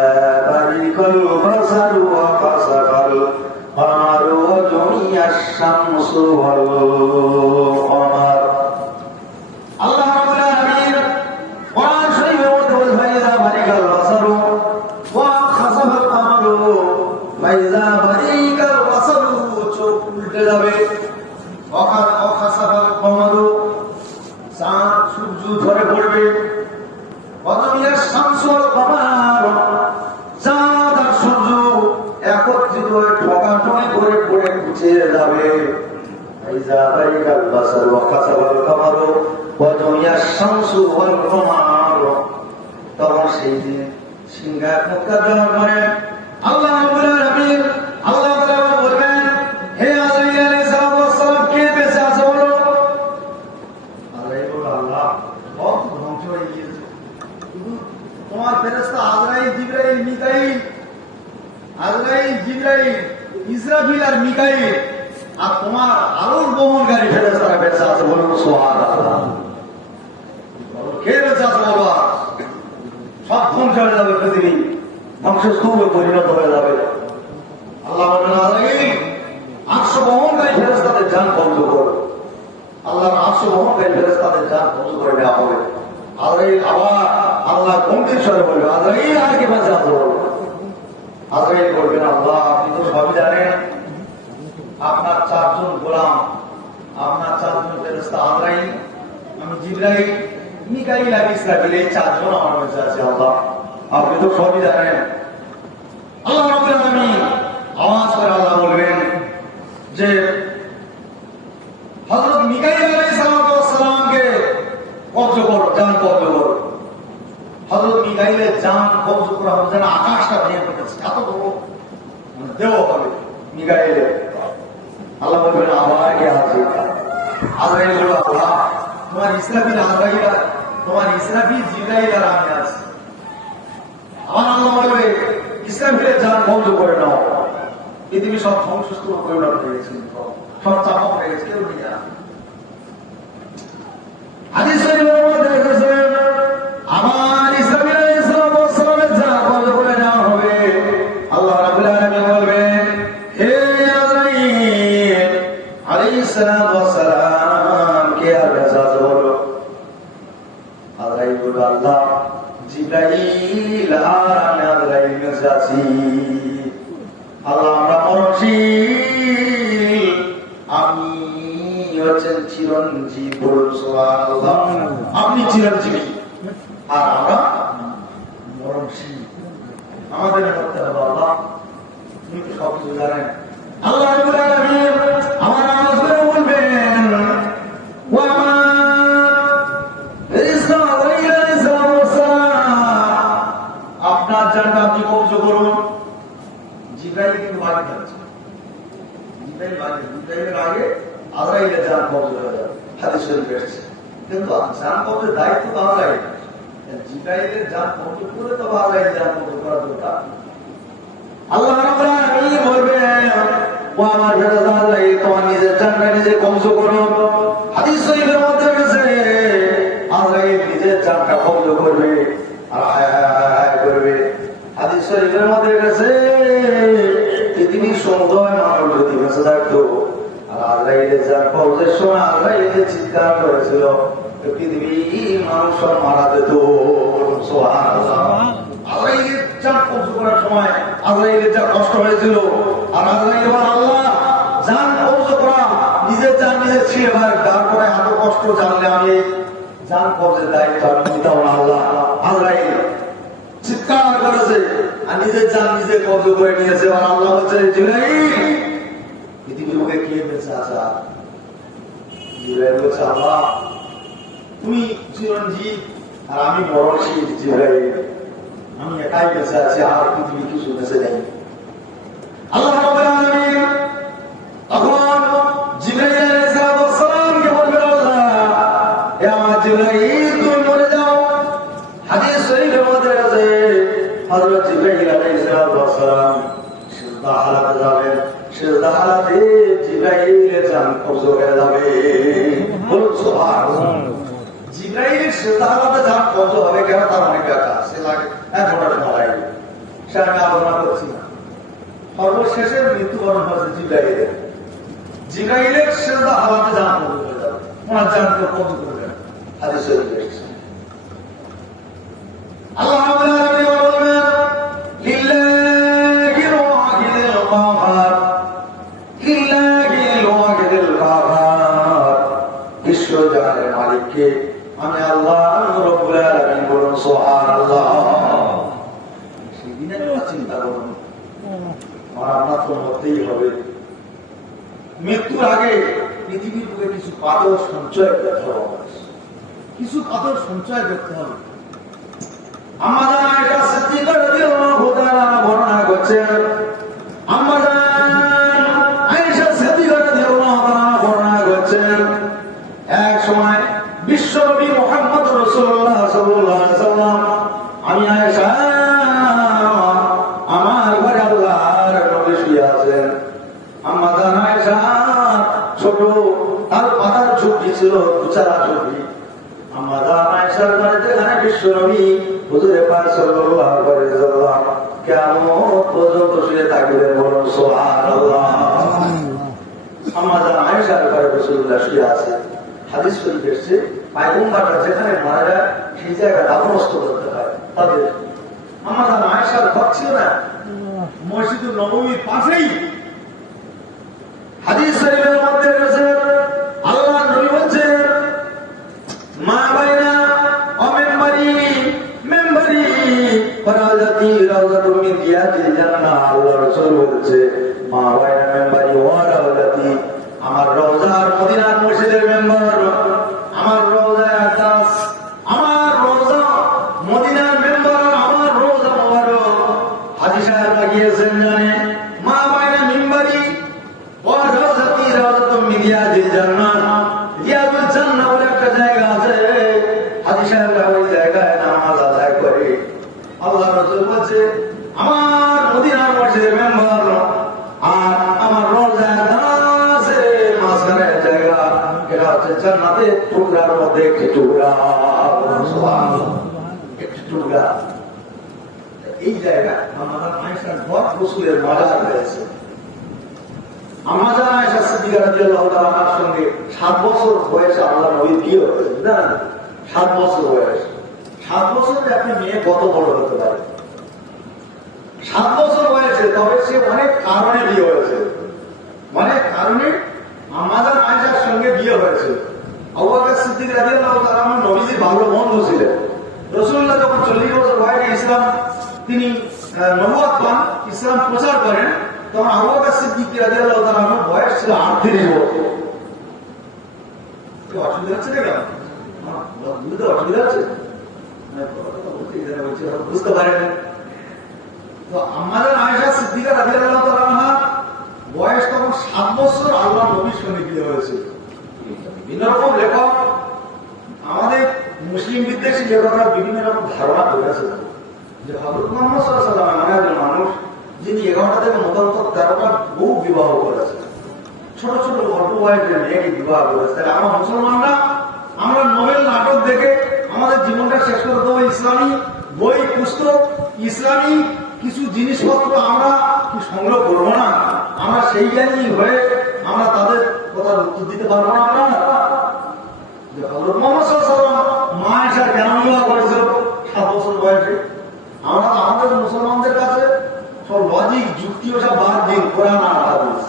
বারিকাল বাসারু ওয়া ফাসাকাল আমারু ওয়া জুমিয়াশ শামসু ওয়াল কমার। আল্লাহ রাব্বুল আলামিন কোরআন শরীফের মধ্যে বলেন ফাইজা বারিকাল বাসারু ওয়া খাসাফাল আমারু, ফাইজা বারিকাল বাসারু, চোখ উল্টে যাবে, ওয়া খাসাফাল কমারু, চাঁদ সূর্য ধরে পড়বে, ওয়া জুমিয়াশ শামসু ওয়াল কমার, চাঁদ আর সূর্য একত্রিত হয়ে ঠকাঠকি করে পড়ে গুছিয়ে যাবে। ফাইজা বারিকাল বাসারু ওয়া খাসাফাল কমারু ওয়া জুমিয়াশ শামসু ওয়াল কমার, তখন সেই দিন সিংহায় ফুৎকার দেওয়ার পরে আল্লাহ রাব্বুল আলামিন আল্লাহ তাআলা বলবেন, হে আজরাইল আলাইহিস সালাম, কে বেঁচে আছে বলো? আজরাইল বলল, আল্লাহ সব ধ্বংস হয়ে গিয়েছে, শুধু তোমার ফেরেশতা আজরাইল, জিবরাইল, মিকাইল, আজরাইল, জিবরাইল, ইসরাফিল আর মিকাইল আর তোমার আরো বহনকারী ফেরেশতারা বেঁচে আছে। বলুন সুবহানাল্লাহ। কে বেঁচে আছে বলো? সব ধ্বংস হয়ে যাবে, পৃথিবী ধ্বংসস্তূপে পরিণত হয়ে যাবে। আল্লাহ বলেন আজরাইল 800 বহনকারী ফেরেশতাদের জান বন্ধ করো। আল্লাহর 800 বহনকারী ফেরেশতাদের জান বন্ধ করে দেওয়া হবে। আজরাইল আবার আল্লাহ গম্ভীর স্বরে বলবে, আজরাইল আর কে বেঁচে আছে বলো? আজরাইল বলবেন, আল্লাহ আপনি তো সবই জানেন, আপনার 4 জন গোলাম, আপনার 4 জন ফেরেশতা, আজরাইল, আমি জিবরাইল, মিকাইল আর ইসরাফিল, এই 4 জন আমার বেঁচে আছে। আল্লাহ আপনি তো সবই জানেন। আল্লাহ রাব্বুল আলামিন আওয়াজ করে আল্লাহ বলবেন যে হযরত মিকাইল আলাইহিস সালামকে কবজ করো, জান কবজ করো। হযরত মিকাইলের জান কবজ করা হবে যেন আকাশটা ভেঙে পড়েছে, এত বড় দেহ হবে মিকাইলের। আল্লাহ বলবেন আবার কে আছে? আজরাইল বলল, আল্লাহ তোমার ইসরাফিল, আজরাইল, তোমার ইসরাফিল, জিবরাইল আর আমি আছি। আমার আল্লাহ বলবে ইসরাফিলের জান বন্ধ করে নাও। পৃথিবী সব ধ্বংসস্তূপ পরিণত হয়ে গেছে, সব চাপা হয়ে গেছে, কেউ নেই আর। হাদিস শরীফের মধ্যে দেখেছেন আমার ইসরাফিল আলাইহিস সালামের জান বন্ধ করে নেওয়া হবে। আল্লাহ রাব্বুল আলামিন বলবেন, হে আজরাইল আলাইহিস সালাম জিবরাইল আর আমি আজরাইল কাছে আছি। আল্লাহ আমরা মরণশীল, আমি হচ্ছেন চিরঞ্জীব, বলুন সুবহানাল্লাহ। আপনি চিরঞ্জীবী আর আমরা মরণশীল। আমাদের করতে হবে আল্লাহ, তুমি তো সব কিছু জানেন। আল্লাহ রাব্বুল আলামিন আমার নামাজ পড়ে বলবেন, ওয়া মা ইসরাঈল আলাইহিস সালাম, আপনার জানটা আপনি কবজ করুন। জিবরাইল কিন্তু বাড়ি যাচ্ছে, জিবরাইলের আগে আজরাইলের জান কবজ হয়ে যাবে, হাদিস শরীফে এসেছে। কিন্তু জান কবজের দায়িত্ব তো আজরাইল, জিবরাইলের জান কবজ করে তবে আজরাইলের জান কবজ করা দরকার। আল্লাহ রাব্বুল আলামিন বলবেন, ও আমার ফেরেশতা আজরাইল, তোমার নিজের জানটা নিজে কবজ করো। হাদিস শরীফের মধ্যে আছে আজরাইল নিজের জানটা কবজ করবে আর হায় হায় হায় করবে। হাদিস শরীফের মধ্যে আছে পৃথিবীর সমুদয় মানুষ যদি বেঁচে থাকতো আর আজরাইলের জান কবজের সময় আজরাইলের চিৎকার করেছিল, পৃথিবীর মানুষ সব মারা যেত। সুবহানাল্লাহ। আজরাইলের জান কবজ করার সময় আজরাইলের যা কষ্ট হয়েছিল, আর আজরাইল বলে, আল্লাহ জান কবজ করা, নিজের জান নিজে ছিঁড়ে ভাই, তারপরে এত কষ্ট জানলে আমি জান কবজের দায়িত্ব আমি নিতাম না। আল্লাহ আজরাইল চিৎকার করেছে আর নিজের জান নিজে কবজ করে নিয়েছে। আর আল্লাহ হচ্ছে, জিবরাইল পৃথিবীর মুখে কে বেঁচে আসা? জিবরাইল বলছে, আল্লাহ তুমি চিরঞ্জীব আর আমি মরণশীল। জিবরাইল আমি একাই বেঁচে আছি, আর পৃথিবী কিছু বেঁচে নেই। আল্লাহ রাব্বুল আলামিন তখন জিবরাইল আলাইহিস সালামকে বলবেন, আল্লাহ হে আমার জিবরাইল তুমি মরে যাও। হাদিস শরীফের মধ্যে আছে হযরত জিবরাইল আলাইহিস সালাম সিজদা হালাতে যাবেন, সিজদা হালাতে জিবরাইলের জান কবজ হয়ে যাবে। বলুন সুবহানাল্লাহ। জিবরাইলের সিজদা হালাতে জান কবজ হবে কেন? তার অনেক ব্যাখ্যা আছে, লাগে এক ঘন্টা সময় লাগে, সে আমি আলোচনা করছি না। সর্বশেষে মৃত্যুবরণ হয়েছে জিবরাইলের। জিবরাইলের সিজদা হালাতে জান কবজ হয়ে যাবে, ওনার জানকে কবজ করবে। হাদিস শরীফে এসেছে। আল্লাহ রাব্বুল আলামিন বলেন, লিল্লাহিল ওয়াহিদিল কাহার, লিল্লাহিল ওয়াহিদিল কাহার, বিশ্বজাহানের মালিককে আমি আল্লাহ রাব্বুল আলামিন। বলুন সুবহানাল্লাহ। সেদিনের কথা চিন্তা করুন, মারা তো হতেই হবে। মৃত্যুর আগে পৃথিবীর বুকে কিছু পাথর সঞ্চয় করতে হবে, কিছু পাথর সঞ্চয় করতে হবে। আমাদের আয়েশা সিদ্দিকা রাদিয়াল্লাহু তাআলা বর্ণনা করছেন, আমাদের আয়েশা সিদ্দিকা রাদিয়াল্লাহু তাআলা বর্ণনা করছেন, এক সময় বিশ্বনবী মুহাম্মদ রাসূলুল্লাহ সাল্লাল্লাহু আলাইহি ওয়াসাল্লাম, আমি আয়েশা আমার ঘরে আল্লাহর নবী শুয়ে আছেন। আমাদের আয়েশা ছোট তার পাতার ঝুঁকি ছিল, দুচারা ঝুঁকি। আমাদের আয়েশার ঘরে যেখানে বিশ্বনবী হুজুরে পাক সাল্লাল্লাহু আলাইহি ওয়াসাল্লাম কিয়ামত পর্যন্ত শুয়ে থাকবেন। বলুন সুবহানাল্লাহ। আমাদের আয়েশার ঘরে রাসূলুল্লাহ শুয়ে আছে। হাদিস শরীফে এসেছে, পয়গম্বররা যেখানে মারা যায় সেই জায়গায় দাফনস্থ করতে হয় তাদের। আমাদের আয়েশার ঘর ছিল না মসজিদুল নববীর পাশেই। হাদিস শরীফের মধ্যে রয়েছে, আল্লাহর নবী বলেছেন, মা বাইনা ও মেম্বারি মেম্বারি ফারাজাতি রাউযাতুম মিন রিয়াদিল জান্নাহ। আল্লাহ রাসূল বলেছে, মা বাইনা মেম্বারি ওয়া রাউযাতি, আমার রওজা আর মদিনার মসজিদের মেম্বার, আমার রওজা আকাশ, আমার রওজা মদিনার মেম্বার, আমার রওজা মুবারক। হাজী সাহেব লাগিয়েছেন জানে, মা বাইনা মিম্বারি ওয়া রাউযাতি রাউযাতুম মিন রিয়াদিল জান্নাহ। রিয়াদুল জান্নাহ বলে একটা জায়গা আছে, হাজী সাহেবরা ওই জায়গায় নামাজ আদায় করে। আল্লাহ রাসূল বলেছে, আমার মদিনার মসজিদের মেম্বার আর আমার রওজা আকাশের মাঝখানের জায়গা, এটা হচ্ছে জান্নাতের টুকরার মধ্যে একটি টুকরা। সুবহানাল্লাহ, একটি টুকরা। এই জায়গা আমাদের আয়েশার ঘর, রাসূলের মাজার রয়েছে। আমাদের আয়েশা সিদ্দিকা রাদিয়াল্লাহু তাআলার সঙ্গে 7 বছর বয়সে আল্লাহর নবী বিয়ে হয়েছে। জানেন, 7 বছর বয়স, 7 বছরের একটা মেয়ে কত বড় হতে পারে? 7 বছর হয়েছে, তবে সে অনেক কারণে বিয়ে হয়েছে, অনেক কারণে আমাদের আয়েশার সঙ্গে বিয়ে হয়েছে। আবু বকর সিদ্দিক রাদিয়াল্লাহু তাআলা আনহু নবীজির ভালো বন্ধু ছিলেন। রাসূলুল্লাহ যখন 40 বছর বয়সে ইসলাম তিনি নবুয়ত পান, ইসলাম প্রচার করেন, তখন আবু বকর সিদ্দিক রাদিয়াল্লাহু তাআলা আনহুর বয়স ছিল 38 বছর। কি অসুবিধা হচ্ছে না? কেন বুঝতে অসুবিধা হচ্ছে? বুঝতে পারেন? তো আমাদের আয়েশা সিদ্দিকা রাদিয়াল্লাহু তাআলা আনহা বয়স তখন 7 বছর আল্লাহর নবীর সঙ্গে বিয়ে হয়েছে। বিভিন্ন রকম লেখক, আমাদের মুসলিম বিদ্বেষী লেখকরা বিভিন্ন রকম ধারণা করেছে যে হযরত মুহাম্মদ সাল্লাল্লাহু আলাইহি ওয়াসাল্লাম এমন একজন মানুষ যিনি 11টা থেকে মতান্তর 13টা বহু বিবাহ করেছেন, ছোট ছোট অল্প বয়সের মেয়েকে বিবাহ করেছে। তাহলে আমরা মুসলমানরা আমরা নোবেল নাটক দেখে আমাদের জীবনটা শেষ করে দেবো? ইসলামী বই পুস্তক, ইসলামী কিছু জিনিসপত্র আমরা কি সংগ্রহ করবো না? আমরা সেই জ্ঞানী হয়ে আমরা তাদের কথার উত্তর দিতে পারবো না? আমরা যে হযরত মুহাম্মদ সাল্লাল্লাহু আলাইহি ওয়াসাল্লাম মা আয়েশা কেন বিবাহ করেছিল 7 বছর বয়সে? আমরা আমাদের মুসলমানদের কাছে সব লজিক যুক্তি ওসব বাদ দিন, কোরআন আর হাদিস।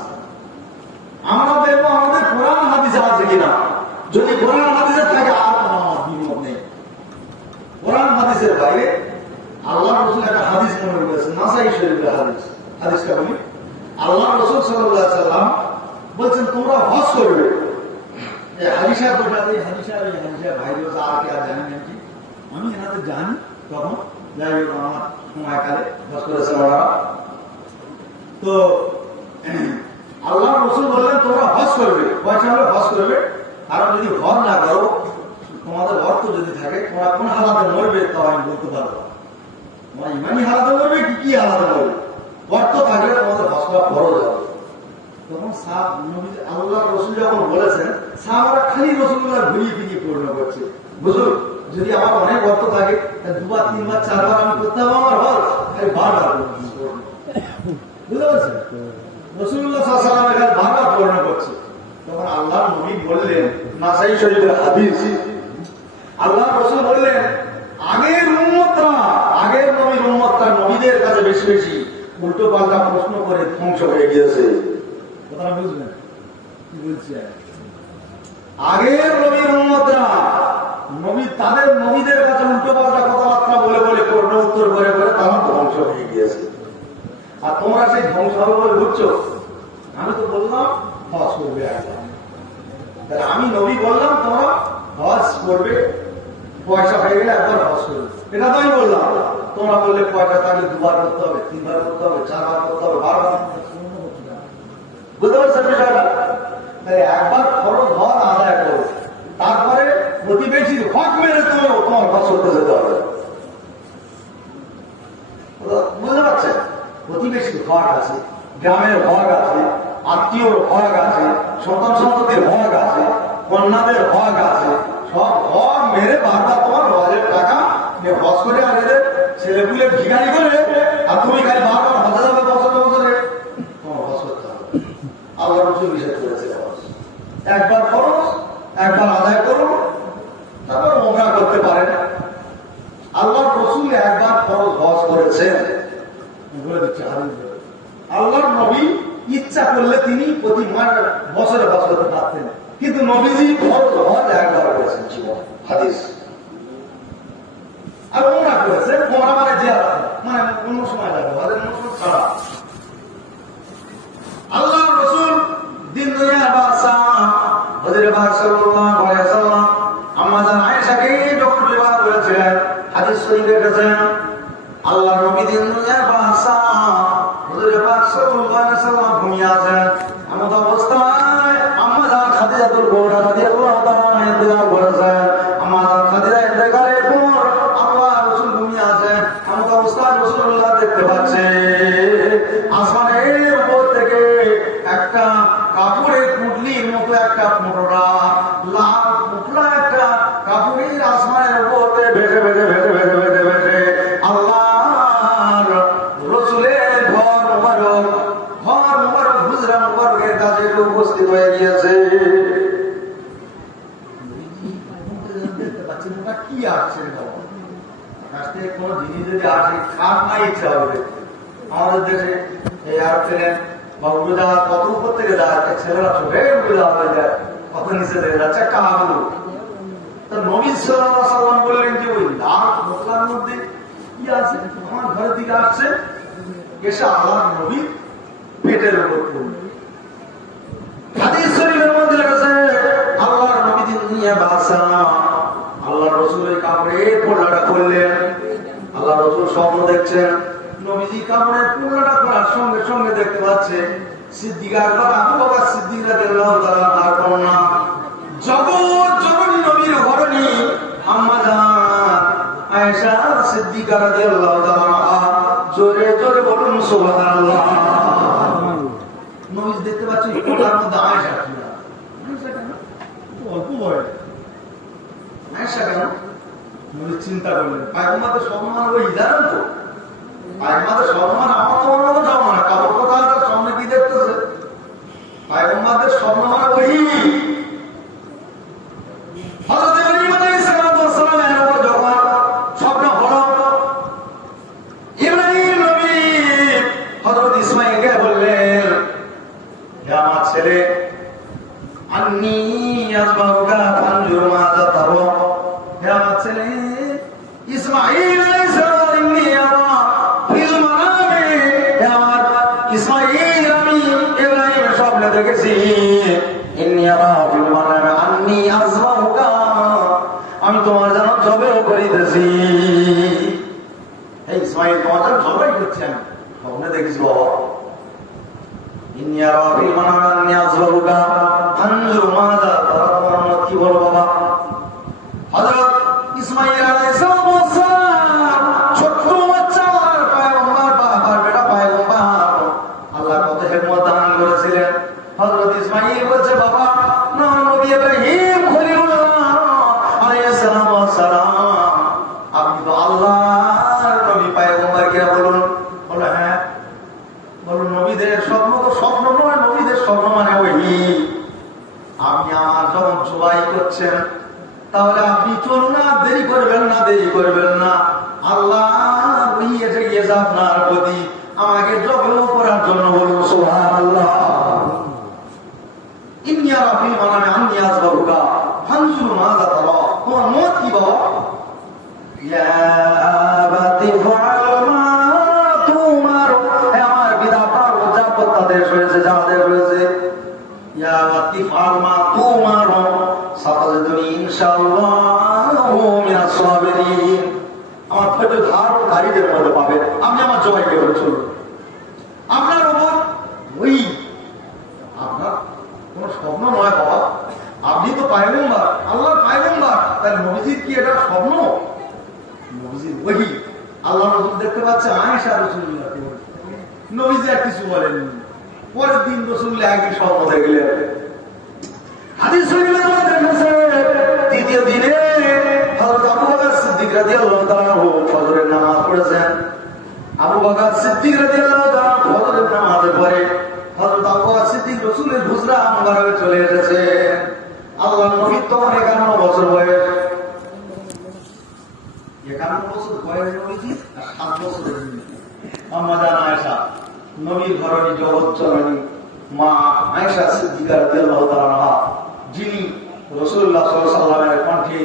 আমরা দেখবো আমাদের কোরআন হাদিসে আছে কিনা। যদি কোরআন হাদিসে থাকে আর দ্বিমত নেই। কোরআন হাদিসের বাইরে আল্লাহ রাসূল একটা হাদিস মনে করেছেন, নাসাই শরীফের হাদিস। হাদিসটা বলি, আল্লাহ রাসূল সাল্লাল্লাহু আলাইহি ওয়াসাল্লাম বলছেন তোমরা হজ করবে। এই হাদিসা দুটাতে হাদিসা ভাই আর কি আর জানেন নাকি? আমি এনাদের জানি, তখন যাই হোক আমার সময়কালে হজ করেছেন ওরা। তো আল্লাহ রাসূল বললেন তোমরা হজ করবে, পয়সা হলে হজ করবে। আর যদি হজ না করো, তোমাদের অর্থ যদি থাকে, তোমরা কোন হালাতে মরবে তাও আমি বলতে পারবো। তোমার ইমানি হালাতে মরবে কি কি হালাতে মরবে, অর্থ থাকলে তোমাদের হজ করা ফরজ হবে। তখন আল্লাহ রাসূল যখন বলেছেন, সাহাবারা খালি রাসূলুল্লাহ ঘুরিয়ে ফিরিয়ে পূর্ণ করছে। বুঝুন, যদি আমার অনেক অর্থ থাকে, 2 বার 3 বার 4 বার আমি করতে হবে আমার হজ, খালি বারবার বুঝতে পারছেন? রাসূলুল্লাহ সাল্লাল্লাহু আলাইহি ওয়াসাল্লাম বারবার পূর্ণ করছে। তখন আল্লাহর নবী বললেন, নাসাই শরীফের হাদিস, আল্লাহ রাসূল বললেন আগের নবীর উম্মতরা নবীদের কাছে বেশি বেশি উল্টো পাল্টা প্রশ্ন করে ধ্বংস হয়ে গিয়েছে। কথাটা বুঝবেন কি বলছে? আগের নবীর উম্মতরা তাদের নবীদের কাছে উল্টো পাল্টা কথাবার্তা বলে বলে প্রশ্ন উত্তর করে করে তারা ধ্বংস হয়ে গিয়েছে। আর তোমরা সেই ধ্বংস হবে বলে বুঝছো? আমি তো বললাম হজ করবে একবার, আমি নবী বললাম তোমরা হজ করবে, পয়সা হয়ে গেলে একবার হজ করবে, এটা তো আমি বললাম। তোমরা বললে পয়সা থাকলে 2 বার করতে হবে, 3 বার করতে হবে, 4 বার করতে হবে, 12 বার। বুঝতে পারছেন বিষয়টা? তাই একবার ফরজ হজ আদায় করো, তারপরে প্রতিবেশীর হক মেরে তোমার হজ করতে যেতে হবে। বুঝতে পারছেন? প্রতিবেশীর হক আছে, গ্রামের হক আছে, আত্মীয়র হক আছে, সন্তান সন্ততির হক আছে, কন্যাদের হক আছে। সব হক মেরে বারবার তোমার হজের টাকা হজ করে আর এদের ছেলেপুলে ভিখারি করে, আর তুমি খালি বারবার হজে যাবে বছরে বছরে, তোমার হজ করতে হবে। আল্লাহ রাসূল নিষেধ করেছে হজ একবার ফরজ, একবার আদায় করো, তারপর ওমরা করতে পারেন। আল্লাহ রাসূল একবার ফরজ হজ করেছেন বলে দিচ্ছে হাদিস। আল্লাহর নবী ইচ্ছা করলে তিনি প্রতি বছরে হজ করতে পারতেন, কিন্তু নবীজি ফরজ হজ একবার করেছেন জীবন, হাদিস। আর ওমরা করেছেন, ওমরা মানে জিয়ারত, মানে অন্য সময় যাবে, হজের মৌসুম ছাড়া। আল্লাহর রাসূল দিন দুনিয়ার বাদশাহ হযরত পাক সাল্লাল্লাহু আলাইহি ওয়াসাল্লাম আম্মা জান আয়েশাকে যখন বিবাহ করেছিলেন, হাদিস শরীফে এসেছে আল্লাহর নবী দিন দুনিয়ার বাদশাহ হযরত পাক সাল্লাল্লাহু আলাইহি ওয়াসাল্লাম ঘুমিয়ে আছেন। এমন অবস্থায় আম্মা জান খাদিজাতুল কুবরা রাদিয়াল্লাহু তাআলা ইন্তেকাল করেছেন। আম্মা জান খাদিজা ইন্তেকালের পর আল্লাহর রাসূল ঘুমিয়ে আছেন। এমন অবস্থায় রাসূলুল্লাহ দেখতে পাচ্ছেন আসমানের উপর থেকে একটা কাপড়ের পুটলির মতো একটা মোটরা লাল পুটলা একটা কাপড়ের আসমানের উপর ভেসে ভেসে ভেসে ভেসে ভেসে ভেসে আল্লাহর রাসূলের ঘর মুবারক হুজরা মুবারকের কাছে উপস্থিত হয়ে গিয়েছে। দেখতে পাচ্ছেন ওটা কি আসছে, যদি আসে কার না ইচ্ছা হবে। আমাদের দেশে এই এয়ারপ্লেন বা উড়োজাহাজ কত উপর থেকে যায়, ছেলেরা ছোট উড়োজাহাজ হয়ে যায়, কত নিচে থেকে যাচ্ছে কাহাগুলো। তো নবী সাল্লাল্লাহু আলাইহি ওয়াসাল্লাম বললেন যে ওই লাখ মশলার মধ্যে কি আছে, আমার ঘরের দিকে আসছে, এসে আল্লাহর নবী পেটের উপর পড়ল। হাদিস শরীফের মধ্যে আছে আল্লাহর নবী দিন নিয়ে বাসা, আল্লাহর রাসূল এই কাপড়ে পড়লাটা করলেন। আল্লাহ রাসূল স্বপ্ন দেখছেন, নবীজি কাপড়ের পড়লাটা করার সঙ্গে সঙ্গে দেখতে পাচ্ছে সিদ্দিক আকবর আবু বকর সিদ্দিক রাদিয়াল্লাহু তাআলা তার কন্যা জগৎ জননী নবীর ঘরণী আম্মা জান আয়েশা সিদ্দিকা রাদিয়াল্লাহু তাআলা জোরে জোরে বলুন সুবহানাল্লাহ। নবী দেখতে পাচ্ছি ওটার মধ্যে আয়েশা ছিল। আয়েশা কেন অল্প বয়স, আয়েশা কেন? নবী চিন্তা করলেন পয়গম্বরের সম্মান ওই জানেন তো, পয়গম্বরের সম্মান আমার তো অন্য সম্মান, কাপড় কোথায় তার সামনে কি দেখতেছে, পয়গম্বরের সম্মান ওই। হযরত ইব্রাহিম আলাইহিস সালামের উপর যখন স্বপ্ন হলো, ইব্রাহিম নবী হযরত ইসমাঈলকে বললেন, হে আমার ছেলে, আন্নী আযবাহুকা ফানজুর মাযা তারা, হে আমার ছেলে ইসমাঈল আলাইহিস সালাম, ইন্নী আরা ফিল মানামি, হে আমার ইসমাঈল আমি ইব্রাহিম স্বপ্নে দেখেছি, ইন্নী আরা ফিল মানামি আন্নী আযবাহুকা, আমি তোমার জন্য জবাই করিতেছি। হে ইসমাঈল, তোমার জন্য জবাই করছি আমি, স্বপ্নে দেখেছি বাবা। ইন্নী আরা ফিল মানামি আন্নী আযবাহুকা ফানজুর মাযা তারা, তোমার কি বলো বাবা? হযরত ইসমাঈল আলাইহিস সালাম ছোট্ট বাচ্চা, পয়গম্বর, বাবার বেটা পয়গম্বর, আল্লাহ কত হিকমত দান করেছিলেন। হযরত ইসমাঈল বলছে, বাবা না, নবী ইব্রাহিম খলিলুল্লাহ আলাইহিস সালাম, আপনি তো আল্লাহর নবী, পয়গম্বর কিনা বলুন? বলে হ্যাঁ। বলুন নবীদের স্বপ্ন তো স্বপ্ন নয়, নবীদের স্বপ্ন মানে ওহী। আপনি আমার যখন জবাই করছেন, তাহলে আপনি চলুন না, দেরি করবেন না, দেরি করবেন না, আল্লাহ ওহী এসে গিয়েছে আপনার প্রতি আমাকে জবাই করার জন্য, বলুন সুবহানাল্লাহ। ইন্নী আরা ফিল মানামি আন্নী আযবাহুকা ফানজুর মাযা তারা, তোমার মত কি বাবা? ইয়া আবাতি ফাআল মা তুমার, হে আমার বিধাতা, যাবত তাদের হয়েছে, যাদের হয়েছে, ইয়া আবাতি ফাআল মা তুমার সাতাজদুনি ইনশাআল্লাহু মিনাস সাবিরিন, আমার পেটে ধার গাড়িদের মধ্যে পাবেন, আমি আমার জবাইকে বলে চলুন। আপনার উপর ওই আপনার কোন স্বপ্ন নয় বাবা, আপনি তো পয়গম্বর, আল্লাহর পয়গম্বর, তাহলে নবীজির কি এটা স্বপ্ন? নবীজির ওহী। আল্লাহ রাসূল দেখতে পাচ্ছে আয়েশা রাসূলুল্লাহ, নবীজি আর কিছু বলেননি। পরের দিন রাসূলুল্লাহ একই স্বপ্ন দেখলেন। হাদিস শরীফের মধ্যে আছে তৃতীয় দিনে হযরত আবু বকর সিদ্দিক রাদিয়াল্লাহু তাআলা ফজরের নামাজ পড়েছেন। আবু বকর সিদ্দিক রাদিয়াল্লাহু তাআলা ফজরের নামাজের পরে হযরত আবু বকর সিদ্দিক রাসূলের হুজরা মুবারকে চলে এসেছে। আল্লাহর নবী তখন 51 বছর বয়স, 51 বছর বয়স নবীজি, আর 7 বছরের আম্মা জান আয়েশা নবীর ঘরণী জগৎ জননী মা আয়েশা সিদ্দিকা রাদিয়াল্লাহু তাআলা, যিনি রাসূলুল্লাহ সাল্লাল্লাহু আলাইহি ওয়াসাল্লামের কণ্ঠে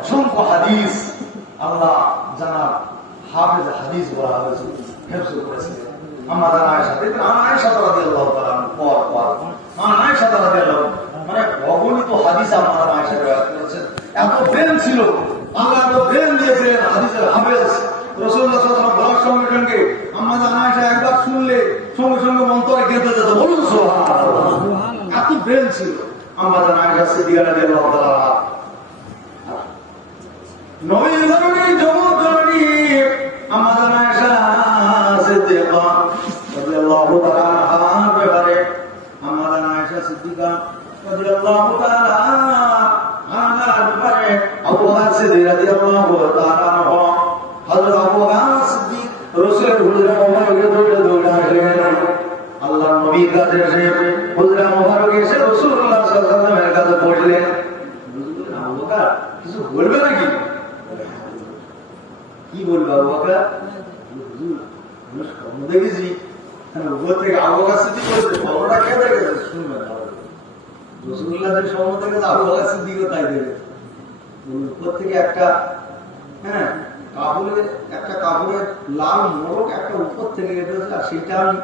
অসংখ্য হাদিস আল্লাহ জানার হাফেজ হাদিস বলা হয়েছে, হেফজ করেছে। আম্মা জান আয়েশা, দেখবেন আয়েশা রাদিয়াল্লাহু তাআলা পর আয়েশা রাদিয়াল্লাহু, মানে অগণিত হাদিস আম্মা জান আয়েশা riwayat করেছেন। এত প্রেম ছিল, আল্লাহ এত প্রেম দিয়েছিলেন হাদিসের হাফেজ রাসূলুল্লাহ সাল্লাল্লাহু আলাইহি ওয়াসাল্লাম বলার সঙ্গে সঙ্গে আম্মা জান আয়েশা একবার শুনলে সঙ্গে সঙ্গে মন্তরে গেঁথে যেত, বলুন সুবহানাল্লাহ। এত প্রেম ছিল আম্মা জান আয়েশা সিদ্দিকা রাদিয়াল্লাহু তাআলা। নবীর ঘরণী জগৎ জননী আম্মা জান আয়েশা সিদ্দিকা রাদিয়াল্লাহু তাআলা ব্যাপারে, আম্মা জান আয়েশা সিদ্দিকা রাদিয়াল্লাহু তাআলা আনহার ব্যাপারে আবু বকর সিদ্দিক রাদিয়াল্লাহু তাআলা হযরত আবু বকর সিদ্দিক রাসূলের হুজরা মুবারকে দৌড়ে আসলেন। আল্লাহর নবীর কাছে এসে হুজরা মুবারকে এসে রাসূলুল্লাহ সাল্লাল্লাহু আলাইহি ওয়াসাল্লামের কাছে পড়লেন। আবু বকর কিছু বলবে নাকি? কি বলবে আবু বকর স্বপ্ন দেখেছি উপর থেকে আবু বকর সিদ্দিক বলছে স্বপ্নটা কে দেখেছে শুনবেন রাসূলুল্লাহ যে স্বপ্ন দেখেছে আবু বকর সিদ্দিকও তাই দেখেছে উপর থেকে একটা কাপড়ের লাল মোড়ক একটা উপর থেকে গেছে আর সেটা আমি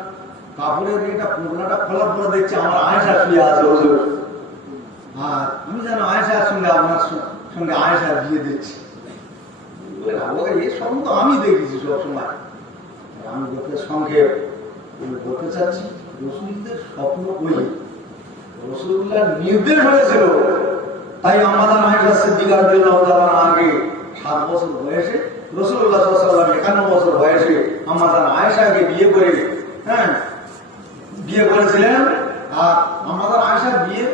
কাপড়ের এটা পুরোনাটা খোলার পরে দেখছি আমার আয়েশা শুয়ে আছে হুজুর আর আমি যেন আয়েশার সঙ্গে আপনার সঙ্গে আয়েশা বিয়ে দিচ্ছি এই স্বপ্ন তো আমি দেখেছি সবসময় আমি লোকের সঙ্গে বলতে চাচ্ছি রসুলদের স্বপ্ন বলি রসুল্লাহ নির্দেশ হয়েছিল তাই আমাদের আয়েশা সিদ্দিকা রাদিয়াল্লাহু তাআলা আগে 7 বছর বয়সে রাসূলুল্লাহ সাল্লাল্লাহু আলাইহি ওয়াসাল্লাম 51 বছর বয়সে আমাদের আয়েশাকে বিয়ে করে বিয়ে করেছিলেন আর আমাদের আয়েশার বিয়ে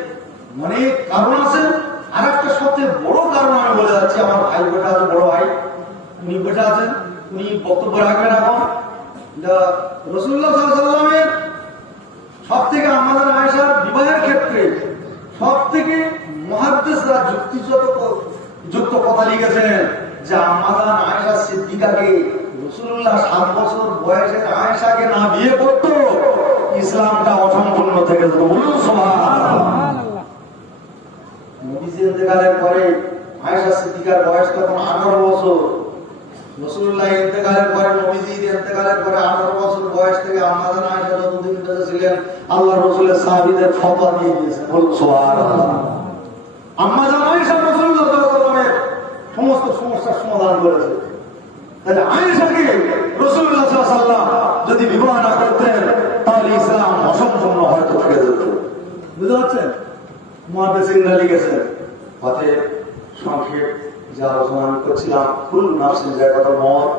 অনেক কারণ আছে আর একটা সবচেয়ে বড় কারণ আমি বলে যাচ্ছি আমার ভাই বসে আছে বড় ভাই উনি বসে আছেন উনি বক্তব্য রাখবেন এখন রাসূলুল্লাহ সাল্লাল্লাহু আলাইহি ওয়াসাল্লামের সব থেকে আমাদের আয়েশার বিবাহের ক্ষেত্রে সব থেকে মুহাদ্দিসরা যুক্ত কথা লিখেছেন যে আমাদের আয়েশা সিদ্দিকাকে রাসূলুল্লাহ 7 বছর বয়সের আয়েশাকে না বিয়ে করত ইসলামটা অসম্পূর্ণ থেকে যেত বলুন সুবহানাল্লাহ নবীজি ইন্তেকালের পরে আয়েশা সিদ্দিকার বয়স তখন 18 বছর রাসূলুল্লাহ ইন্তেকালের পরে নবীজি ইন্তেকালের পরে 18 বছর বয়স থেকে আমাদের আয়েশা যতদিন বেঁচে ছিলেন আল্লাহর রাসূলের সাহাবীদের ফতোয়া দিয়ে দিয়েছেন বলুন সুবহানাল্লাহ আমাদের আয়েশা রাসূলুল্লাহ সাল্লাল্লাহু আলাইহি ওয়াসাল্লামের সমস্ত সমস্যার সমাধান করেছে তাহলে আয়েশাকে রাসূলুল্লাহ সাল্লাল্লাহু আলাইহি ওয়াসাল্লাম যদি বিবাহ না করতেন তাহলে ইসলাম অসম্পূর্ণ হয়তো থেকে যেত বুঝতে পারছেন মুহাদ্দিসিনরা লিখেছেন পথে সংক্ষেপ যে আলোচনা আমি করছিলাম কুল নাফসিন যায়কাতুল মউত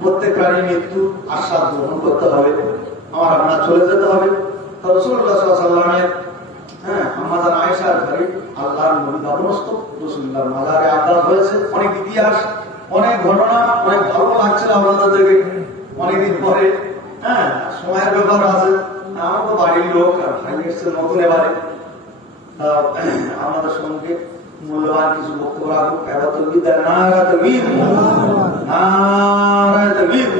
প্রত্যেক প্রাণীর মৃত্যু আস্বাদ গ্রহণ করতে হবে আমার আপনার চলে যেতে হবে তো রাসূলুল্লাহ সাল্লাল্লাহু আলাইহি ওয়াসাল্লামের আমাদের আয়েশার ঘরে আল্লাহর নবী দাফনস্থ রাসূলুল্লাহর মাজারে আদাব হয়েছে অনেক ইতিহাস অনেক ঘটনা অনেক ভালো লাগছিল আপনাদের দেখে অনেকদিন পরে সময়ের ব্যাপার আছে আমার তো বাড়ির লোক আর ভাই এসছে নতুন এবারে আমাদের সঙ্গে মূল্যবান কিছু বক্তব্য রাখুক এবার তো বিদ্যার নারা তাকবীর নারা তাকবীর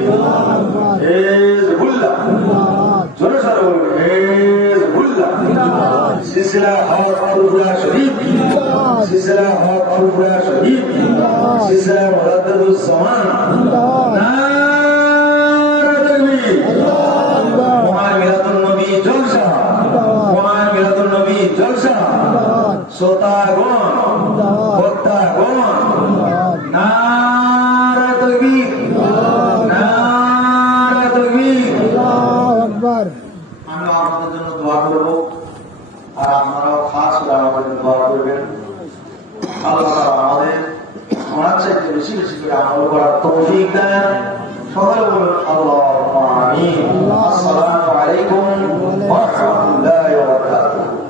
হিজবুল্লাহ জোরে সরে বলুন হিজবুল্লাহ সিলসিলা হক ফুরফুরা শরীফ সিলসিলা হক ফুরফুরা শরীফ সিলসিলা মুজাদ্দিদুস জামান নারা তাকবীর মহান মিলাদুন নবী জলসা মহান মিলাদুন নবী জলসা শ্রোতাগণ ভক্তাগণ নারা তাকবীর নারা তাকবীর আল্লাহু আকবার আমি আপনাদের জন্য দোয়া করব আর আপনারাও খাস করে আমাদের জন্য দোয়া করবেন আল্লাহ তাআলা আমাদের আমার চাইতে বেশি বেশি করে আমল করার তৌফিক দেন সকলে বলুন আল্লাহুম্মা আমিন আসসালামু আলাইকুম ওয়া রাহমাতুল্লাহি ওয়া বারাকাতুহু